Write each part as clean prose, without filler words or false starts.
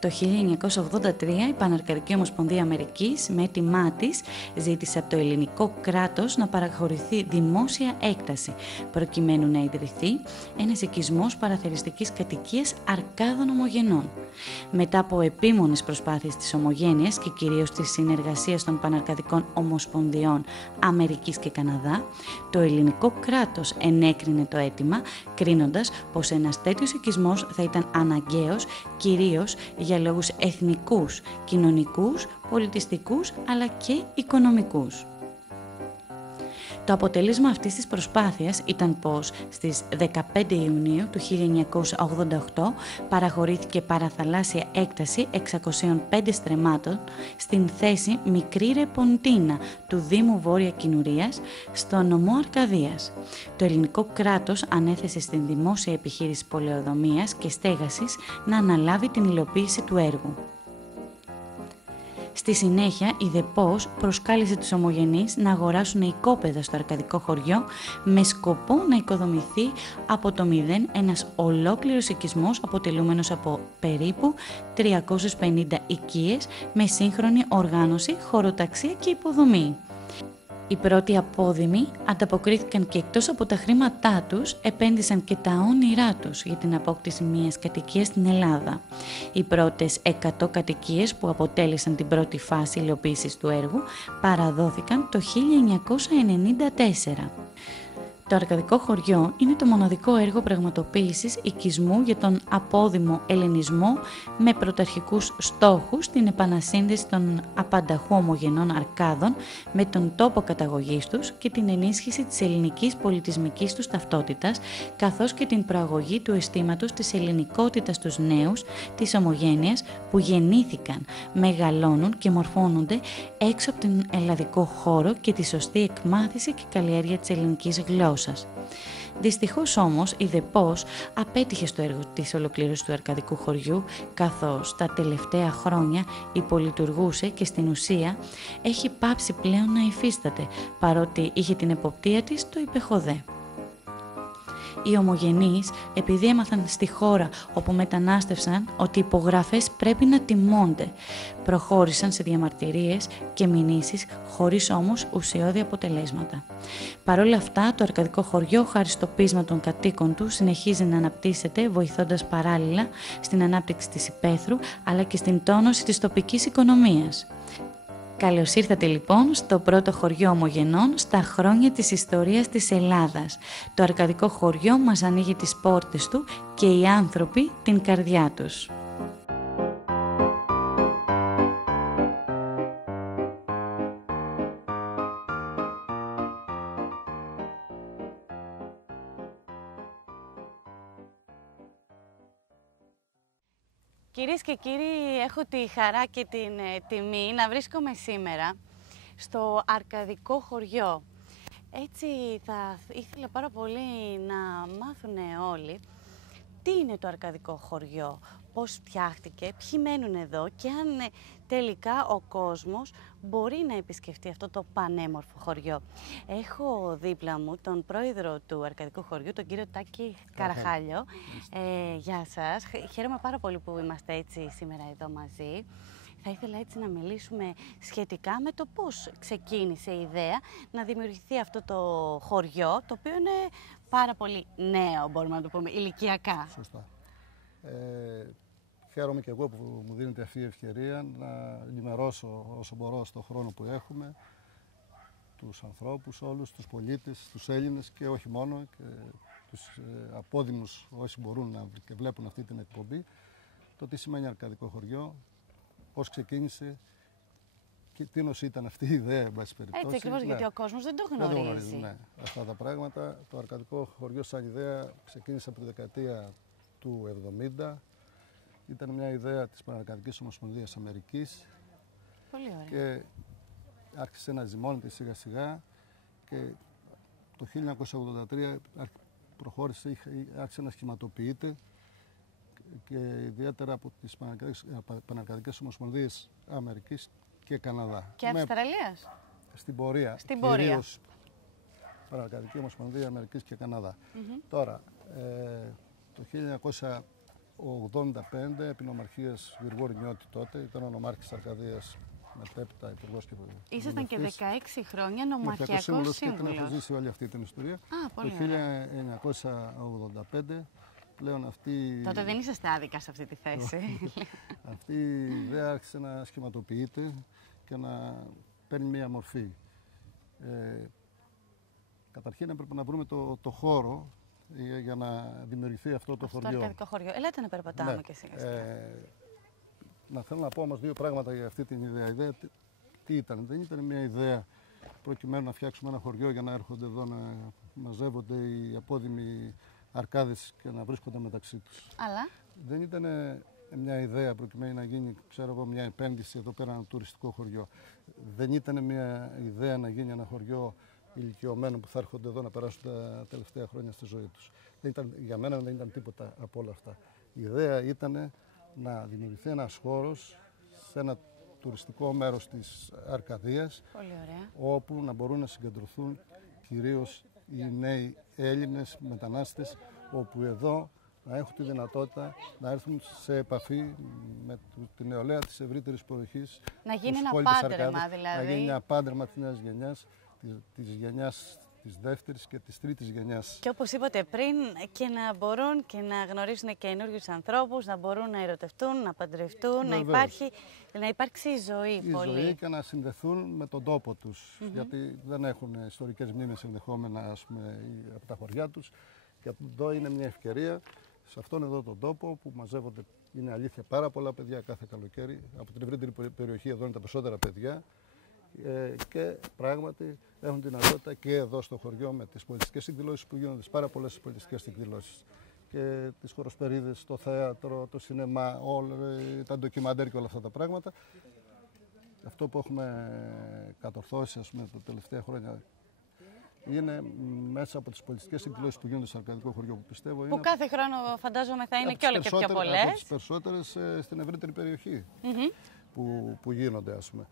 Το 1983 η Παναρκαδική Ομοσπονδία Αμερικής με έτοιμά της ζήτησε από το ελληνικό κράτος να παραχωρηθεί δημόσια έκταση προκειμένου να ιδρυθεί ένας οικισμός παραθεριστικής κατοικίας αρκάδων ομογενών. Μετά από επίμονες προσπάθειες της ομογένειας και κυρίως της συνεργασίας των Παναρκαδικών Ομοσπονδιών Αμερικής και Καναδά, το ελληνικό κράτος ενέκρινε το αίτημα, κρίνοντας πως ένας τέτοιος οικισμός θα ήταν αναγκαίος κυρίως για λόγους εθνικούς, κοινωνικούς, πολιτιστικούς αλλά και οικονομικούς. Το αποτέλεσμα αυτής της προσπάθειας ήταν πως στις 15 Ιουνίου του 1988 παραχωρήθηκε παραθαλάσσια έκταση 605 στρεμμάτων στην θέση Μικρή Ρεποντίνα του Δήμου Βόρεια Κινουρίας στο νομό Αρκαδίας. Το ελληνικό κράτος ανέθεσε στην δημόσια επιχείρηση πολεοδομίας και στέγασης να αναλάβει την υλοποίηση του έργου. Στη συνέχεια, η ΔΕΠΟΣ προσκάλεσε τους ομογενείς να αγοράσουν οικόπεδα στο αρκαδικό χωριό με σκοπό να οικοδομηθεί από το μηδέν ένας ολόκληρος οικισμός αποτελούμενος από περίπου 350 οικίες με σύγχρονη οργάνωση, χωροταξία και υποδομή. Οι πρώτοι απόδημοι ανταποκρίθηκαν και εκτός από τα χρήματά τους, επένδυσαν και τα όνειρά τους για την απόκτηση μιας κατοικίας στην Ελλάδα. Οι πρώτες 100 κατοικίες που αποτέλεσαν την πρώτη φάση υλοποίησης του έργου παραδόθηκαν το 1994. Το αρκαδικό χωριό είναι το μοναδικό έργο πραγματοποίησης οικισμού για τον απόδημο ελληνισμό με πρωταρχικούς στόχους την επανασύνδεση των απανταχού ομογενών αρκάδων με τον τόπο καταγωγής τους και την ενίσχυση της ελληνικής πολιτισμικής τους ταυτότητας, καθώς και την προαγωγή του αισθήματος της ελληνικότητας στους νέους της ομογένειας που γεννήθηκαν, μεγαλώνουν και μορφώνονται έξω από τον ελλαδικό χώρο και τη σωστή εκμάθηση και καλλιέργεια της ελληνικής γλώσσας. Δυστυχώς όμως η ΔΕΠΟΣ απέτυχε στο έργο της ολοκλήρωσης του αρκαδικού χωριού, καθώς τα τελευταία χρόνια υπολειτουργούσε και στην ουσία έχει πάψει πλέον να υφίσταται, παρότι είχε την εποπτεία της το υπεχοδέ. Οι ομογενείς, επειδή έμαθαν στη χώρα όπου μετανάστευσαν ότι οι υπογραφές πρέπει να τιμώνται, προχώρησαν σε διαμαρτυρίες και μηνύσεις χωρίς όμως ουσιώδη αποτελέσματα. Παρ' όλα αυτά, το αρκαδικό χωριό, χάρη στο πείσμα των κατοίκων του, συνεχίζει να αναπτύσσεται, βοηθώντας παράλληλα στην ανάπτυξη της υπαίθρου αλλά και στην τόνωση της τοπικής οικονομίας. Καλώς ήρθατε λοιπόν στο πρώτο χωριό ομογενών στα χρόνια της ιστορίας της Ελλάδας. Το αρκαδικό χωριό μας ανοίγει τις πόρτες του και οι άνθρωποι την καρδιά τους. Κυρίες και κύριοι, έχω τη χαρά και την τιμή να βρίσκομαι σήμερα στο αρκαδικό χωριό. Έτσι θα ήθελα πάρα πολύ να μάθουν όλοι τι είναι το αρκαδικό χωριό, πώς φτιάχτηκε, ποιοι μένουν εδώ και αν τελικά ο κόσμος μπορεί να επισκεφτεί αυτό το πανέμορφο χωριό. Έχω δίπλα μου τον πρόεδρο του αρκαδικού χωριού, τον κύριο Τάκη Καραχάλιο. Γεια σας. Χαίρομαι πάρα πολύ που είμαστε έτσι σήμερα εδώ μαζί. Θα ήθελα έτσι να μιλήσουμε σχετικά με το πώς ξεκίνησε η ιδέα να δημιουργηθεί αυτό το χωριό, το οποίο είναι πάρα πολύ νέο, μπορούμε να το πούμε, ηλικιακά. Σωστά. Χαίρομαι και εγώ που μου δίνετε αυτή η ευκαιρία να ενημερώσω όσο μπορώ στον χρόνο που έχουμε τους ανθρώπους όλους, τους πολίτες, τους Έλληνες και όχι μόνο, και τους απόδημους όσοι μπορούν και βλέπουν αυτή την εκπομπή, το τι σημαίνει αρκαδικό χωριό, πώς ξεκίνησε και τι ήταν αυτή η ιδέα, εν πάση περιπτώσει. Έτσι ακριβώς, γιατί ο κόσμος δεν το γνωρίζει. Δεν το γνωρίζει, ναι. Αυτά τα πράγματα. Το αρκαδικό χωριό σαν ιδέα ξεκίνησε από τη δεκαετία του 70. Ήταν μια ιδέα της Παναρκαδικής Ομοσπονδίας Αμερικής. Πολύ ωραία. Και άρχισε να ζυμώνεται σιγά σιγά και το 1983 προχώρησε, άρχισε να σχηματοποιείται και ιδιαίτερα από τις Παναρκαδικές Ομοσπονδίες Αμερικής και Καναδά. Και Αυστραλίας. Στην πορεία. Στην πορεία. Κυρίως Παναρκαδική Ομοσπονδία Αμερικής και Καναδά. Τώρα, το 85, επί νομαρχίας Γρηγόρη Νιώτη τότε, ήταν ο νομάρχης Αρκαδίας, μετέπειτα υπουργός και βουλευτής. Ήσασταν και 16 χρόνια νομαρχιακός σύμβουλος. Και την έχω ζήσει όλη αυτή την ιστορία. Πολύ το 1985 πλέον αυτή... Τότε δεν είσαστε άδικα σε αυτή τη θέση. Αυτή η ιδέα άρχισε να σχηματοποιείται και να παίρνει μία μορφή. Καταρχήν έπρεπε να βρούμε το χώρο για να δημιουργηθεί αυτό το χωριό. Το αρκαδικό χωριό. Ελάτε να περπατάμε και σιγά σιγά. Να θέλω να πω όμως δύο πράγματα για αυτή την ιδέα. Η ιδέα τι ήταν? Δεν ήταν μια ιδέα προκειμένου να φτιάξουμε ένα χωριό για να έρχονται εδώ να μαζεύονται οι απόδημοι αρκάδες και να βρίσκονται μεταξύ τους. Αλλά δεν ήταν μια ιδέα προκειμένου να γίνει, ξέρω εγώ, μια επένδυση εδώ πέρα ένα τουριστικό χωριό. Δεν ήταν μια ιδέα να γίνει ένα χωριό ηλικιωμένων που θα έρχονται εδώ να περάσουν τα τελευταία χρόνια στη ζωή τους. Για μένα δεν ήταν τίποτα από όλα αυτά. Η ιδέα ήταν να δημιουργηθεί ένας χώρος σε ένα τουριστικό μέρος της Αρκαδίας, όπου να μπορούν να συγκεντρωθούν κυρίως οι νέοι Έλληνες μετανάστες, όπου εδώ να έχουν τη δυνατότητα να έρθουν σε επαφή με την νεολαία της ευρύτερης περιοχής. Να γίνει ένα πάντρεμα δηλαδή. Να γίνει ένα πάντρεμα της νέας γενιάς, της γενιάς της δεύτερης και της τρίτης γενιάς. Και όπως είπατε πριν, και να μπορούν και να γνωρίσουν καινούριους ανθρώπους, να μπορούν να ερωτευτούν, να παντρευτούν, να υπάρξει ζωή. Η ζωή και να συνδεθούν με τον τόπο τους, γιατί δεν έχουν ιστορικές μνήμες ενδεχόμενα, ας πούμε, από τα χωριά τους. Και εδώ είναι μια ευκαιρία, σε αυτόν εδώ τον τόπο που μαζεύονται, είναι αλήθεια, πάρα πολλά παιδιά κάθε καλοκαίρι. Από την ευρύτερη περιοχή εδώ είναι τα περισσότερα παιδιά. Και πράγματι έχουν δυνατότητα και εδώ στο χωριό με τις πολιτιστικές εκδηλώσεις που γίνονται, τις πάρα πολλές πολιτιστικές εκδηλώσεις και τις χοροσπερίδες, το θέατρο, το σινεμά, όλα τα ντοκιμαντέρ και όλα αυτά τα πράγματα. Αυτό που έχουμε κατορθώσει, ας πούμε, τα τελευταία χρόνια είναι μέσα από τις πολιτιστικές εκδηλώσεις που γίνονται στο Αρκαδικό χωριό, που πιστεύω είναι. Που κάθε χρόνο φαντάζομαι θα είναι και όλο και πιο πολλές. Από τις περισσότερες στην ευρύτερη περιοχή που γίνονται, ας πούμε.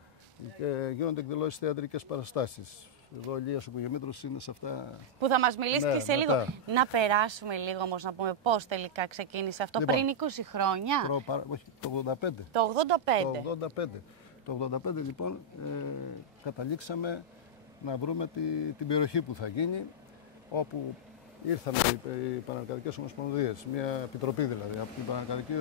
Και γίνονται εκδηλώσεις θεατρικές παραστάσεις. Εδώ ο Ηλίας ο Πουγεμήτρος είναι σε αυτά. Που θα μας μιλήσει και σε λίγο. Να περάσουμε λίγο όμως να πούμε πώς τελικά ξεκίνησε αυτό, λοιπόν, πριν 20 χρόνια. Όχι, το 85. Το 85 λοιπόν καταλήξαμε να βρούμε την περιοχή που θα γίνει, όπου ήρθαν οι Παναρκαδικές Ομοσπονδίες, μια επιτροπή δηλαδή, από την Παναρκαδική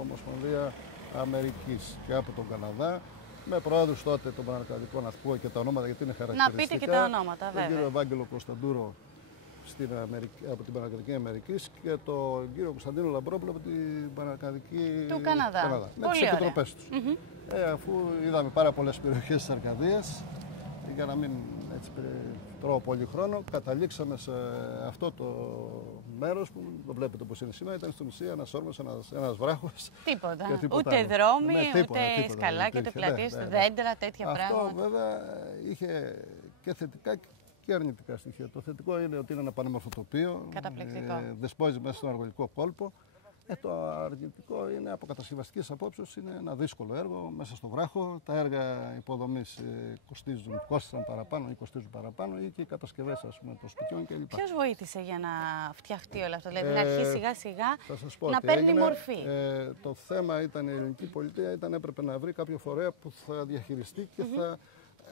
Ομοσπονδία Αμερικής και από τον Καναδά, με προέδρους τότε των Παναρκαδικών, να πω και τα ονόματα γιατί είναι χαρακτηριστικά. Να πείτε και τα ονόματα, βέβαια. Τον κύριο Ευάγγελο Κωνσταντούρο από την Παναρκαδική Αμερικής και τον κύριο Κωνσταντίνο Λαμπρόπουλο από την Παναρκαδική του Καναδά. Με τις επιτροπές τους. Αφού είδαμε πάρα πολλές περιοχές της Αρκαδίας, για να μην έτσι τρώω πολύ χρόνο, καταλήξαμε σε αυτό το μέρος που το βλέπετε πώς είναι σήμερα. Ήταν στο νησί ένας όρμος, ένας βράχος. Τίποτα. Ούτε δρόμοι, ούτε σκαλάκια, ούτε πλατείες, δέντρα, τέτοια πράγματα. Αυτό βέβαια είχε και θετικά και αρνητικά στοιχεία. Το θετικό είναι ότι είναι ένα πανέμορφο τοπίο. Καταπληκτικό. Δεσπόζει μέσα στον αργολογικό κόλπο. Το αρνητικό είναι από κατασκευαστικής απόψεως, είναι ένα δύσκολο έργο μέσα στο βράχο. Τα έργα υποδομής κόστησαν παραπάνω ή κοστίζουν παραπάνω, ή και οι κατασκευές, ας πούμε, των σπιτιών κλπ. Ποιος βοήθησε για να φτιαχτεί όλο αυτό, δηλαδή να αρχίσει σιγά σιγά να παίρνει μορφή? Το θέμα ήταν η ελληνική πολιτεία, έπρεπε να βρει κάποιο φορέα που θα διαχειριστεί και θα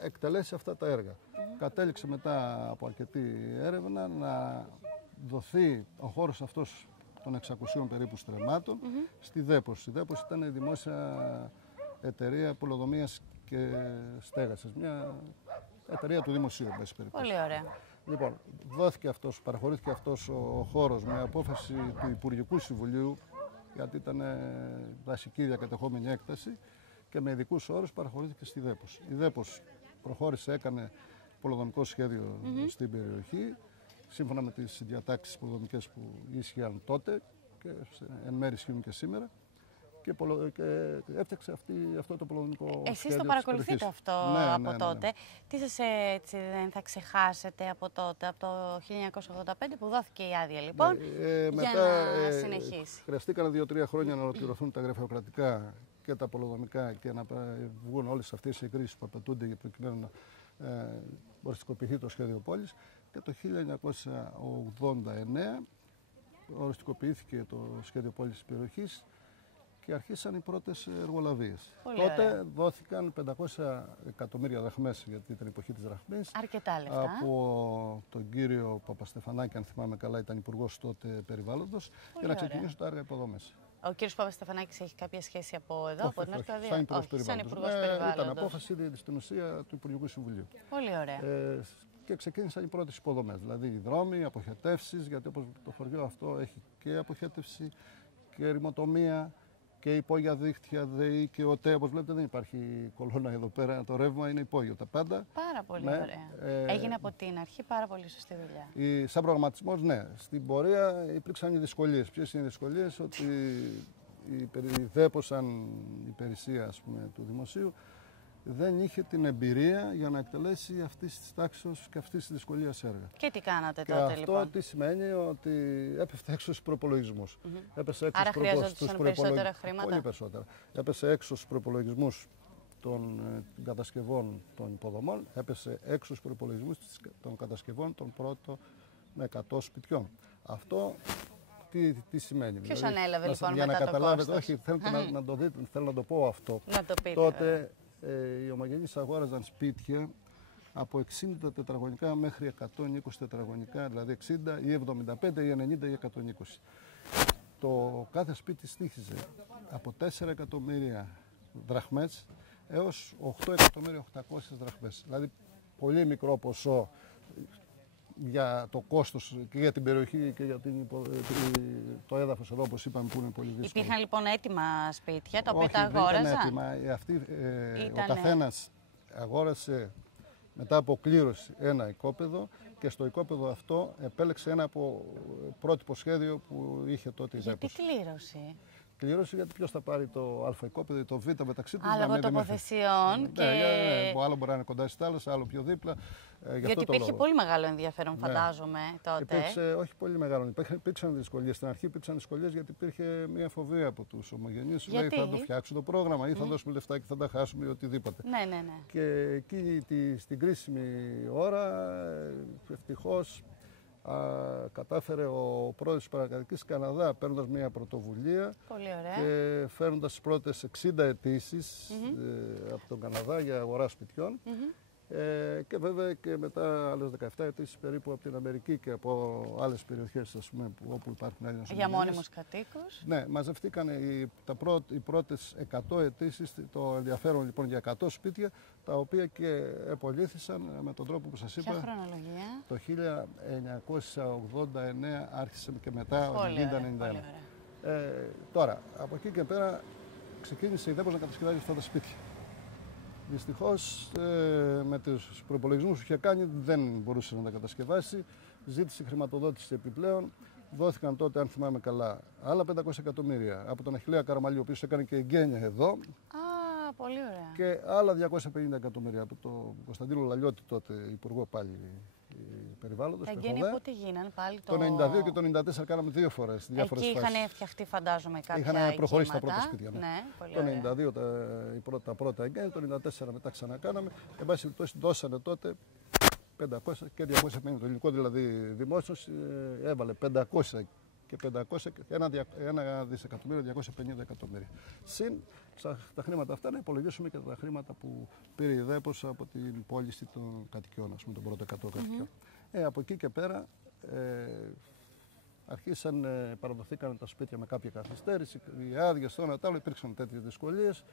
εκτελέσει αυτά τα έργα. Κατέληξε μετά από αρκετή έρευνα να δοθεί ο χώρος αυτός των 600 περίπου στρεμμάτων στη ΔΕΠΟΣ. Η ΔΕΠΟΣ ήταν η δημόσια εταιρεία πολεοδομίας και στέγασης, μια εταιρεία του δημοσίου, εν πάση περιπτώσει. Πολύ ωραία. Λοιπόν, παραχωρήθηκε αυτός ο χώρος με απόφαση του Υπουργικού Συμβουλίου, γιατί ήταν δασική διακατεχόμενη έκταση, και με ειδικούς όρους παραχωρήθηκε στη ΔΕΠΟΣ. Η ΔΕΠΟΣ προχώρησε, έκανε πολεοδομικό σχέδιο στην περιοχή, σύμφωνα με τις διατάξεις πολεοδομικές που ίσχυαν τότε και εν μέρει ισχύουν και σήμερα, και έφτιαξε αυτό το πολεοδομικό σχέδιο. Εσείς το παρακολουθείτε αυτό από τότε. Τι σας έτσι δεν θα ξεχάσετε από τότε, από το 1985 που δόθηκε η άδεια λοιπόν, για να συνεχίσει? Χρειαστήκαν 2-3 χρόνια να ολοκληρωθούν τα γραφειοκρατικά και τα πολεοδομικά και να βγουν όλες αυτές οι κρίσεις που απαιτούνται προκειμένου να οριστικοποιηθεί το σχέδιο πόλης. Και το 1989 οριστικοποιήθηκε το σχέδιο πόλης της περιοχής και αρχίσαν οι πρώτες εργολαβίες. Πολύ Τότε ωραία. δόθηκαν 500 εκατομμύρια δραχμές, γιατί ήταν η εποχή της δραχμής. Αρκετά λεφτά. Από τον κύριο Παπαστεφανάκη, αν θυμάμαι καλά, ήταν υπουργός τότε περιβάλλοντος, για να ξεκινήσουν τα έργα υποδομές. Ο κύριος Παπαστεφανάκης έχει κάποια σχέση από εδώ, από την Αρκαδία? Σαν υπουργός περιβάλλοντος. Ήταν απόφαση στην ουσία του Υπουργικού Συμβουλίου. Πολύ ωραία. Και ξεκίνησαν οι πρώτες υποδομές, δηλαδή οι δρόμοι, οι αποχετεύσεις, γιατί όπως το χωριό αυτό έχει και αποχέτευση και ρημοτομία και υπόγεια δίκτυα, ΔΕΗ και ΟΤΕ. Όπως βλέπετε, δεν υπάρχει κολόνα εδώ πέρα. Το ρεύμα είναι υπόγειο τα πάντα. Πάρα πολύ ωραία. Έγινε από την αρχή πάρα πολύ σωστή δουλειά. Σαν προγραμματισμός, ναι. Στην πορεία υπήρξαν οι δυσκολίες. Ποιες είναι οι δυσκολίες? Ότι δέποσαν υπηρεσία, ας πούμε, του δημοσίου δεν είχε την εμπειρία για να εκτελέσει αυτής της τάξης και αυτής της δυσκολίας έργα. Και τι κάνατε και τότε, αυτό λοιπόν? τι σημαίνει? Ότι έπεφτε έξω στους προϋπολογισμούς. Άρα χρειαζόταν περισσότερα χρήματα. Πολύ περισσότερα. Έπεσε έξω στους προϋπολογισμούς των κατασκευών των υποδομών, έπεσε έξω στους προϋπολογισμούς των κατασκευών των πρώτων 100 σπιτιών. Αυτό τι σημαίνει? Ποιος ανέλαβε λοιπόν για μετά να το καταλάβετε, κόστος? όχι, θέλετε να το δείτε, θέλω να το πω αυτό. Να το πείτε. Τότε οι ομογενείς αγόραζαν σπίτια από 60 τετραγωνικά μέχρι 120 τετραγωνικά, δηλαδή 60 ή 75 ή 90 ή 120. Το κάθε σπίτι στοίχιζε από 4 εκατομμύρια δραχμές έως 8.800.000 δραχμές. Δηλαδή πολύ μικρό ποσό για το κόστος και για την περιοχή και για το έδαφος εδώ, όπως είπαμε, που είναι πολύ δύσκολο. Υπήρχαν λοιπόν έτοιμα σπίτια τα οποία Όχι, τα αγόραζαν? δεν ήταν έτοιμα. Ο καθένας αγόρασε μετά από κλήρωση ένα οικόπεδο και στο οικόπεδο αυτό επέλεξε ένα από πρότυπο σχέδιο που είχε τότε η Γιατί ΔΕΠΟΣ. κλήρωση? Κλήρωση γιατί ποιος θα πάρει το α οικόπεδο ή το β μεταξύ τους. Λόγω τοποθεσιών και... Ναι, άλλο μπορεί να είναι κοντά στη θάλασσα, άλλο πιο δίπλα. Γιατί υπήρχε πολύ μεγάλο ενδιαφέρον, φαντάζομαι, τότε. Υπήρξε, όχι πολύ μεγάλο. Υπήρξαν δυσκολίες. Στην αρχή υπήρξαν δυσκολίες γιατί υπήρχε μια φοβία από τους ομογενείς. Λέει θα το φτιάξουν το πρόγραμμα ή θα δώσουμε λεφτά και θα τα χάσουμε ή οτιδήποτε. Ναι. Και εκεί στην κρίσιμη ώρα, ευτυχώς, κατάφερε ο πρόεδρος της Παρακατοικίας Καναδά, παίρνοντας μια πρωτοβουλία και φέρνοντας τις πρώτες 60 αιτήσεις από τον Καναδά για αγορά σπιτιών. Και βέβαια και μετά άλλες 17 αιτήσεις περίπου από την Αμερική και από άλλες περιοχές, ας πούμε, όπου υπάρχουν Έλληνες ομογενείς. Για μόνιμους κατοίκους. Ναι, μαζευτήκαν οι πρώτες 100 αιτήσεις, το ενδιαφέρον λοιπόν για 100 σπίτια, τα οποία και επωλήθησαν με τον τρόπο που σας είπα. Ποια χρονολογία? Το 1989 άρχισε και μετά 1990-1991. Τώρα, από εκεί και πέρα ξεκίνησε η ΔΕΠΟΣ να κατασκευάζει αυτά τα σπίτια. Δυστυχώς με τους προϋπολογισμούς που είχε κάνει δεν μπορούσε να τα κατασκευάσει. Ζήτησε χρηματοδότηση επιπλέον. Δόθηκαν τότε, αν θυμάμαι καλά, άλλα 500 εκατομμύρια από τον Αχιλλέα Καραμαλή, ο οποίος έκανε και εγγένεια εδώ. Πολύ ωραία. Και άλλα 250 εκατομμύρια από τον Κωνσταντίνο Λαλιώτη, τότε υπουργό πάλι περιβάλλοντος. Τα εγγένεια πότε γίνανε πάλι? Το 1992 και το 1994 κάναμε δύο φορές. Εκεί είχαν φτιαχτεί, φαντάζομαι, κάποια είχαν προχωρήσει τα πρώτα σπίτια. Ναι, το 1992 τα πρώτα εγγένεια, το 1994 μετά ξανακάναμε. Εν πάση περιπτώσει, δώσανε τότε 500 και 250. Το ελληνικό δηλαδή δημόσιος έβαλε 500 και 500, ένα δισεκατομμύριο, 250 εκατομμύρια. Συν τα χρήματα αυτά να υπολογίσουμε και τα χρήματα που πήρε η ΔΕΠΟΣ από την πώληση των κατοικιών, ας πούμε, των πρώτων 100 κατοικιών. Από εκεί και πέρα παραδοθήκαν τα σπίτια με κάποια καθυστέρηση, οι άδειες, το ένα τ' άλλο, υπήρξαν τέτοιες δυσκολίες